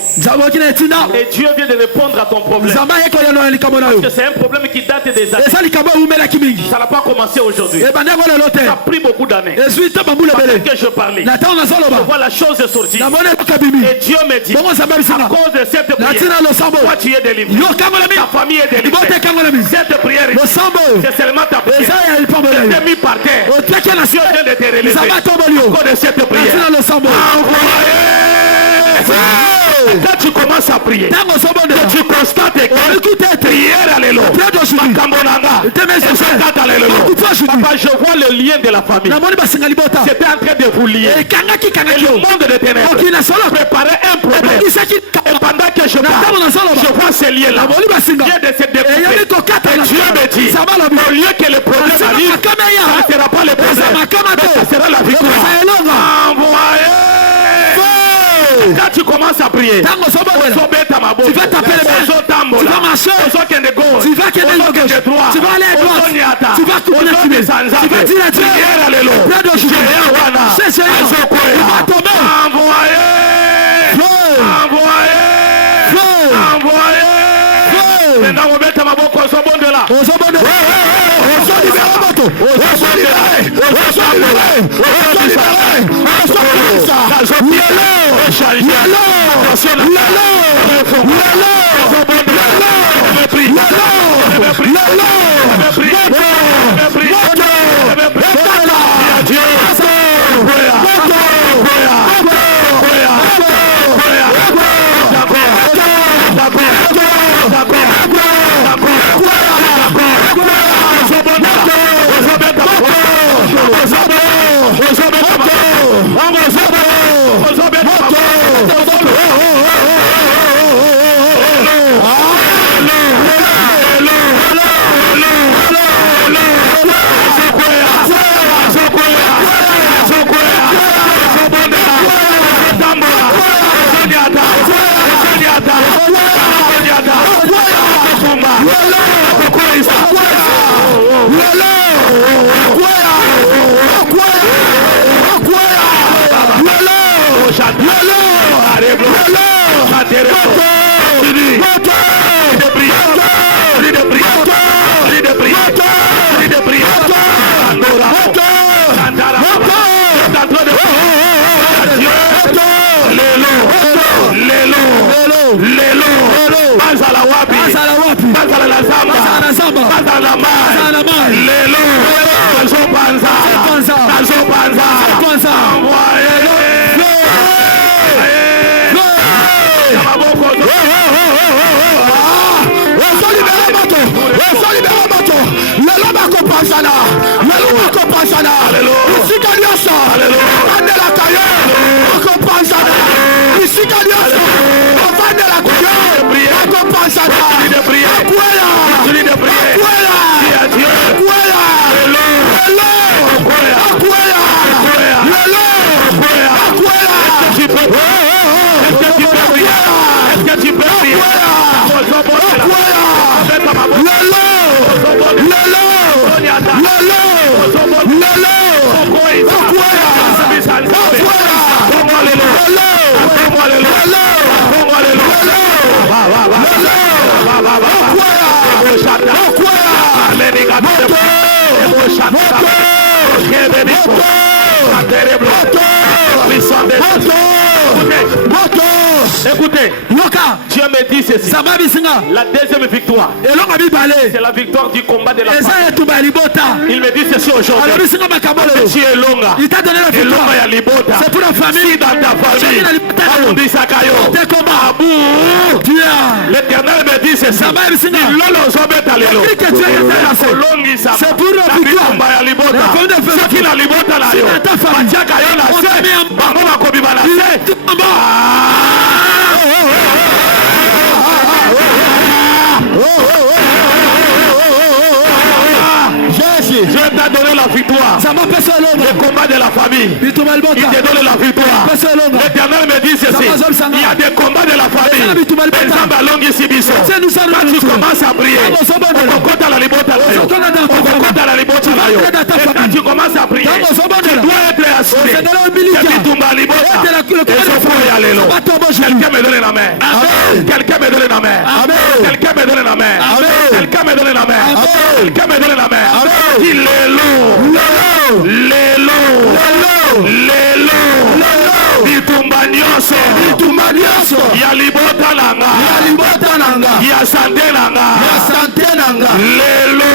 Et Dieu vient de répondre à ton problème. Parce que c'est un problème qui date des années. Ça n'a pas commencé aujourd'hui. Ça a pris beaucoup d'années. Pendant que je parlais, je vois la chose sortir. Et Dieu me dit, à cause de cette prière, toi tu es délivré. Ta famille est délivrée. Cette prière, c'est seulement ta prière. Tu t'es mis par terre. Dieu vient de te relever. À cause de cette prière. Quand tu commences à prier, tu constates que prière à l'élo. Papa, je vois le lien de la famille. C'était en train de vous lier. Et le monde de ténèbres préparait un problème. Et pendant que je parle, je vois ces liens-là. Vient de se découper. Et Dieu me dit, au lieu que le problème arrive, ça ne sera pas le problème, mais ça sera la victoire. Envoyez. Quand tu commences à prier, tu vas taper les mains, tu vas marcher, tu vas aller à droite, tu vas couper les fumées, tu vas dire à Dieu, près de Jésus, c'est Seigneur, il va tomber. Envoyez. Maintenant, on met ta maboko au sommet de là. Écoutez, Dieu me dit ceci. La deuxième victoire, c'est la victoire du combat de la famille. Il me dit ceci aujourd'hui. Tu es longa. C'est pour la famille. Si dans ta famille, l'Éternel me dit ceci. C'est pour la victoire. Ce qui la libota là, Dieu t'a donné la victoire. Le combat de la famille, il te donne la victoire. L'Éternel me dit ceci. Il y a des combats de la famille. Quand tu commences à prier, quand tu commences à prier, tu dois être assuré. Quelqu'un me donne la main. Quelqu'un me donne la main. Quelqu'un me donne la main. Quelqu'un me donne la main. Quelqu'un me donne la main. Bitumba nyonso ya libota nanga ya sante nanga lelo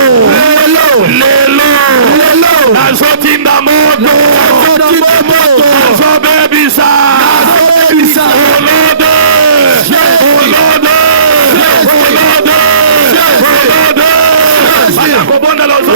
nazotinda moto nazobebisa olode banakobonda lozo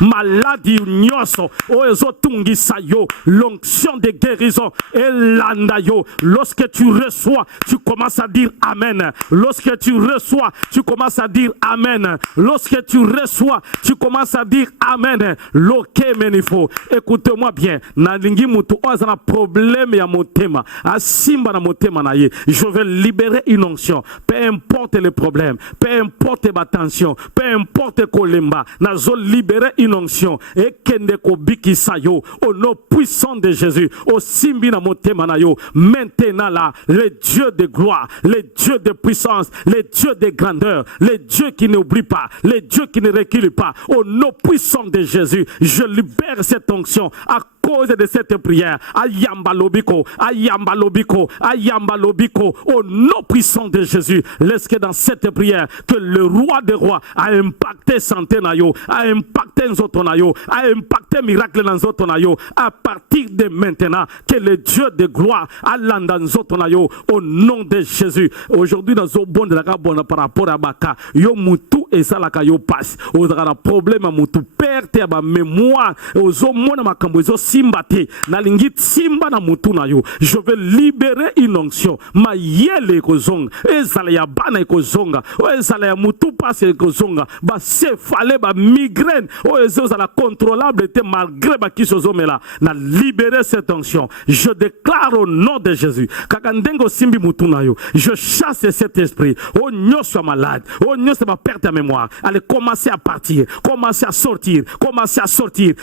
maladie nyonso oezo tungisa yo, l'onction de guérison elanda yo. Lorsque tu reçois, tu commences à dire amen. Lorsque tu reçois, tu commences à dire amen. Lorsque tu reçois, tu commences à dire amen. Loke menifo. Écoutez-moi bien. Na lingi mutu ozana problème ya motema. Asimba na motema na ye. Je vais libérer une onction. Peu importe les problèmes, peu importe ma tension, peu importe kolemba, nazo libérer une onction. Et kende ko bikisa yo au nom puissant de Jésus. Au simbi na motema na yo. Maintenant là, le Dieu de gloire, le Dieu de puissance, le Dieu de grandeur, le Dieu qui n'oublie pas, le Dieu qui ne recule pas. Au nom puissant de Jésus, je libère cette onction à cause de cette prière, ayamba lobiko, au nom puissant de Jésus, laisse que dans cette prière, que le roi des rois a impacté santé nayo, a impacté nzotonayo, a impacté miracle dans nzotonayo, à partir de maintenant, que le Dieu de gloire a landa nzotonayo, au nom de Jésus. Aujourd'hui, dans ce bon de la bonne par rapport à Baka, yo mutu et salaka yo passe, au problème à mutu perte à mémoire, aux hommes makambo, aux simbate, na lingit simba na mutu na yo. Je vais libérer une onction, ma yele kozonga, ezala ya bana kozonga, ezala ya mutu passe kozonga, ba céphalée, ba migraine, ezala contrôlable malgré ba kisozomela, na libérer cette onction. Je déclare au nom de Jésus, kakandengo simbi mutu na yo, je chasse cet esprit, oh nyo soit malade, oh nyo soit ma perte de mémoire, allez commencer à partir, commencer à sortir,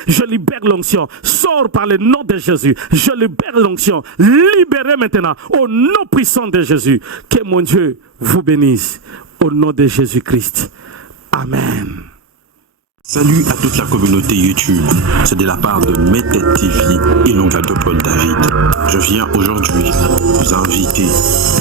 je libère l'onction, sors par le nom de Jésus, je libère l'onction, libérez maintenant, au nom puissant de Jésus, que mon Dieu vous bénisse, au nom de Jésus-Christ. Amen. Salut à toute la communauté YouTube, c'est de la part de Method TV et l'oncle de Paul David. Je viens aujourd'hui vous inviter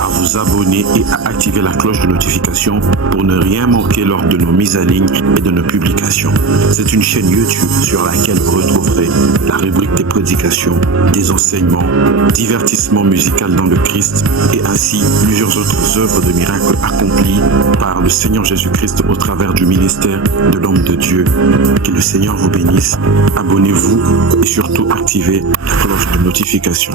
à vous abonner et à activer la cloche de notification pour ne rien manquer lors de nos mises en ligne et de nos publications. C'est une chaîne YouTube sur laquelle vous retrouverez la rubrique des prédications, des enseignements, divertissements musical dans le Christ et ainsi plusieurs autres œuvres de miracles accomplies par le Seigneur Jésus-Christ au travers du ministère de l'homme de Dieu. Que le Seigneur vous bénisse, abonnez-vous et surtout activez la cloche de notification.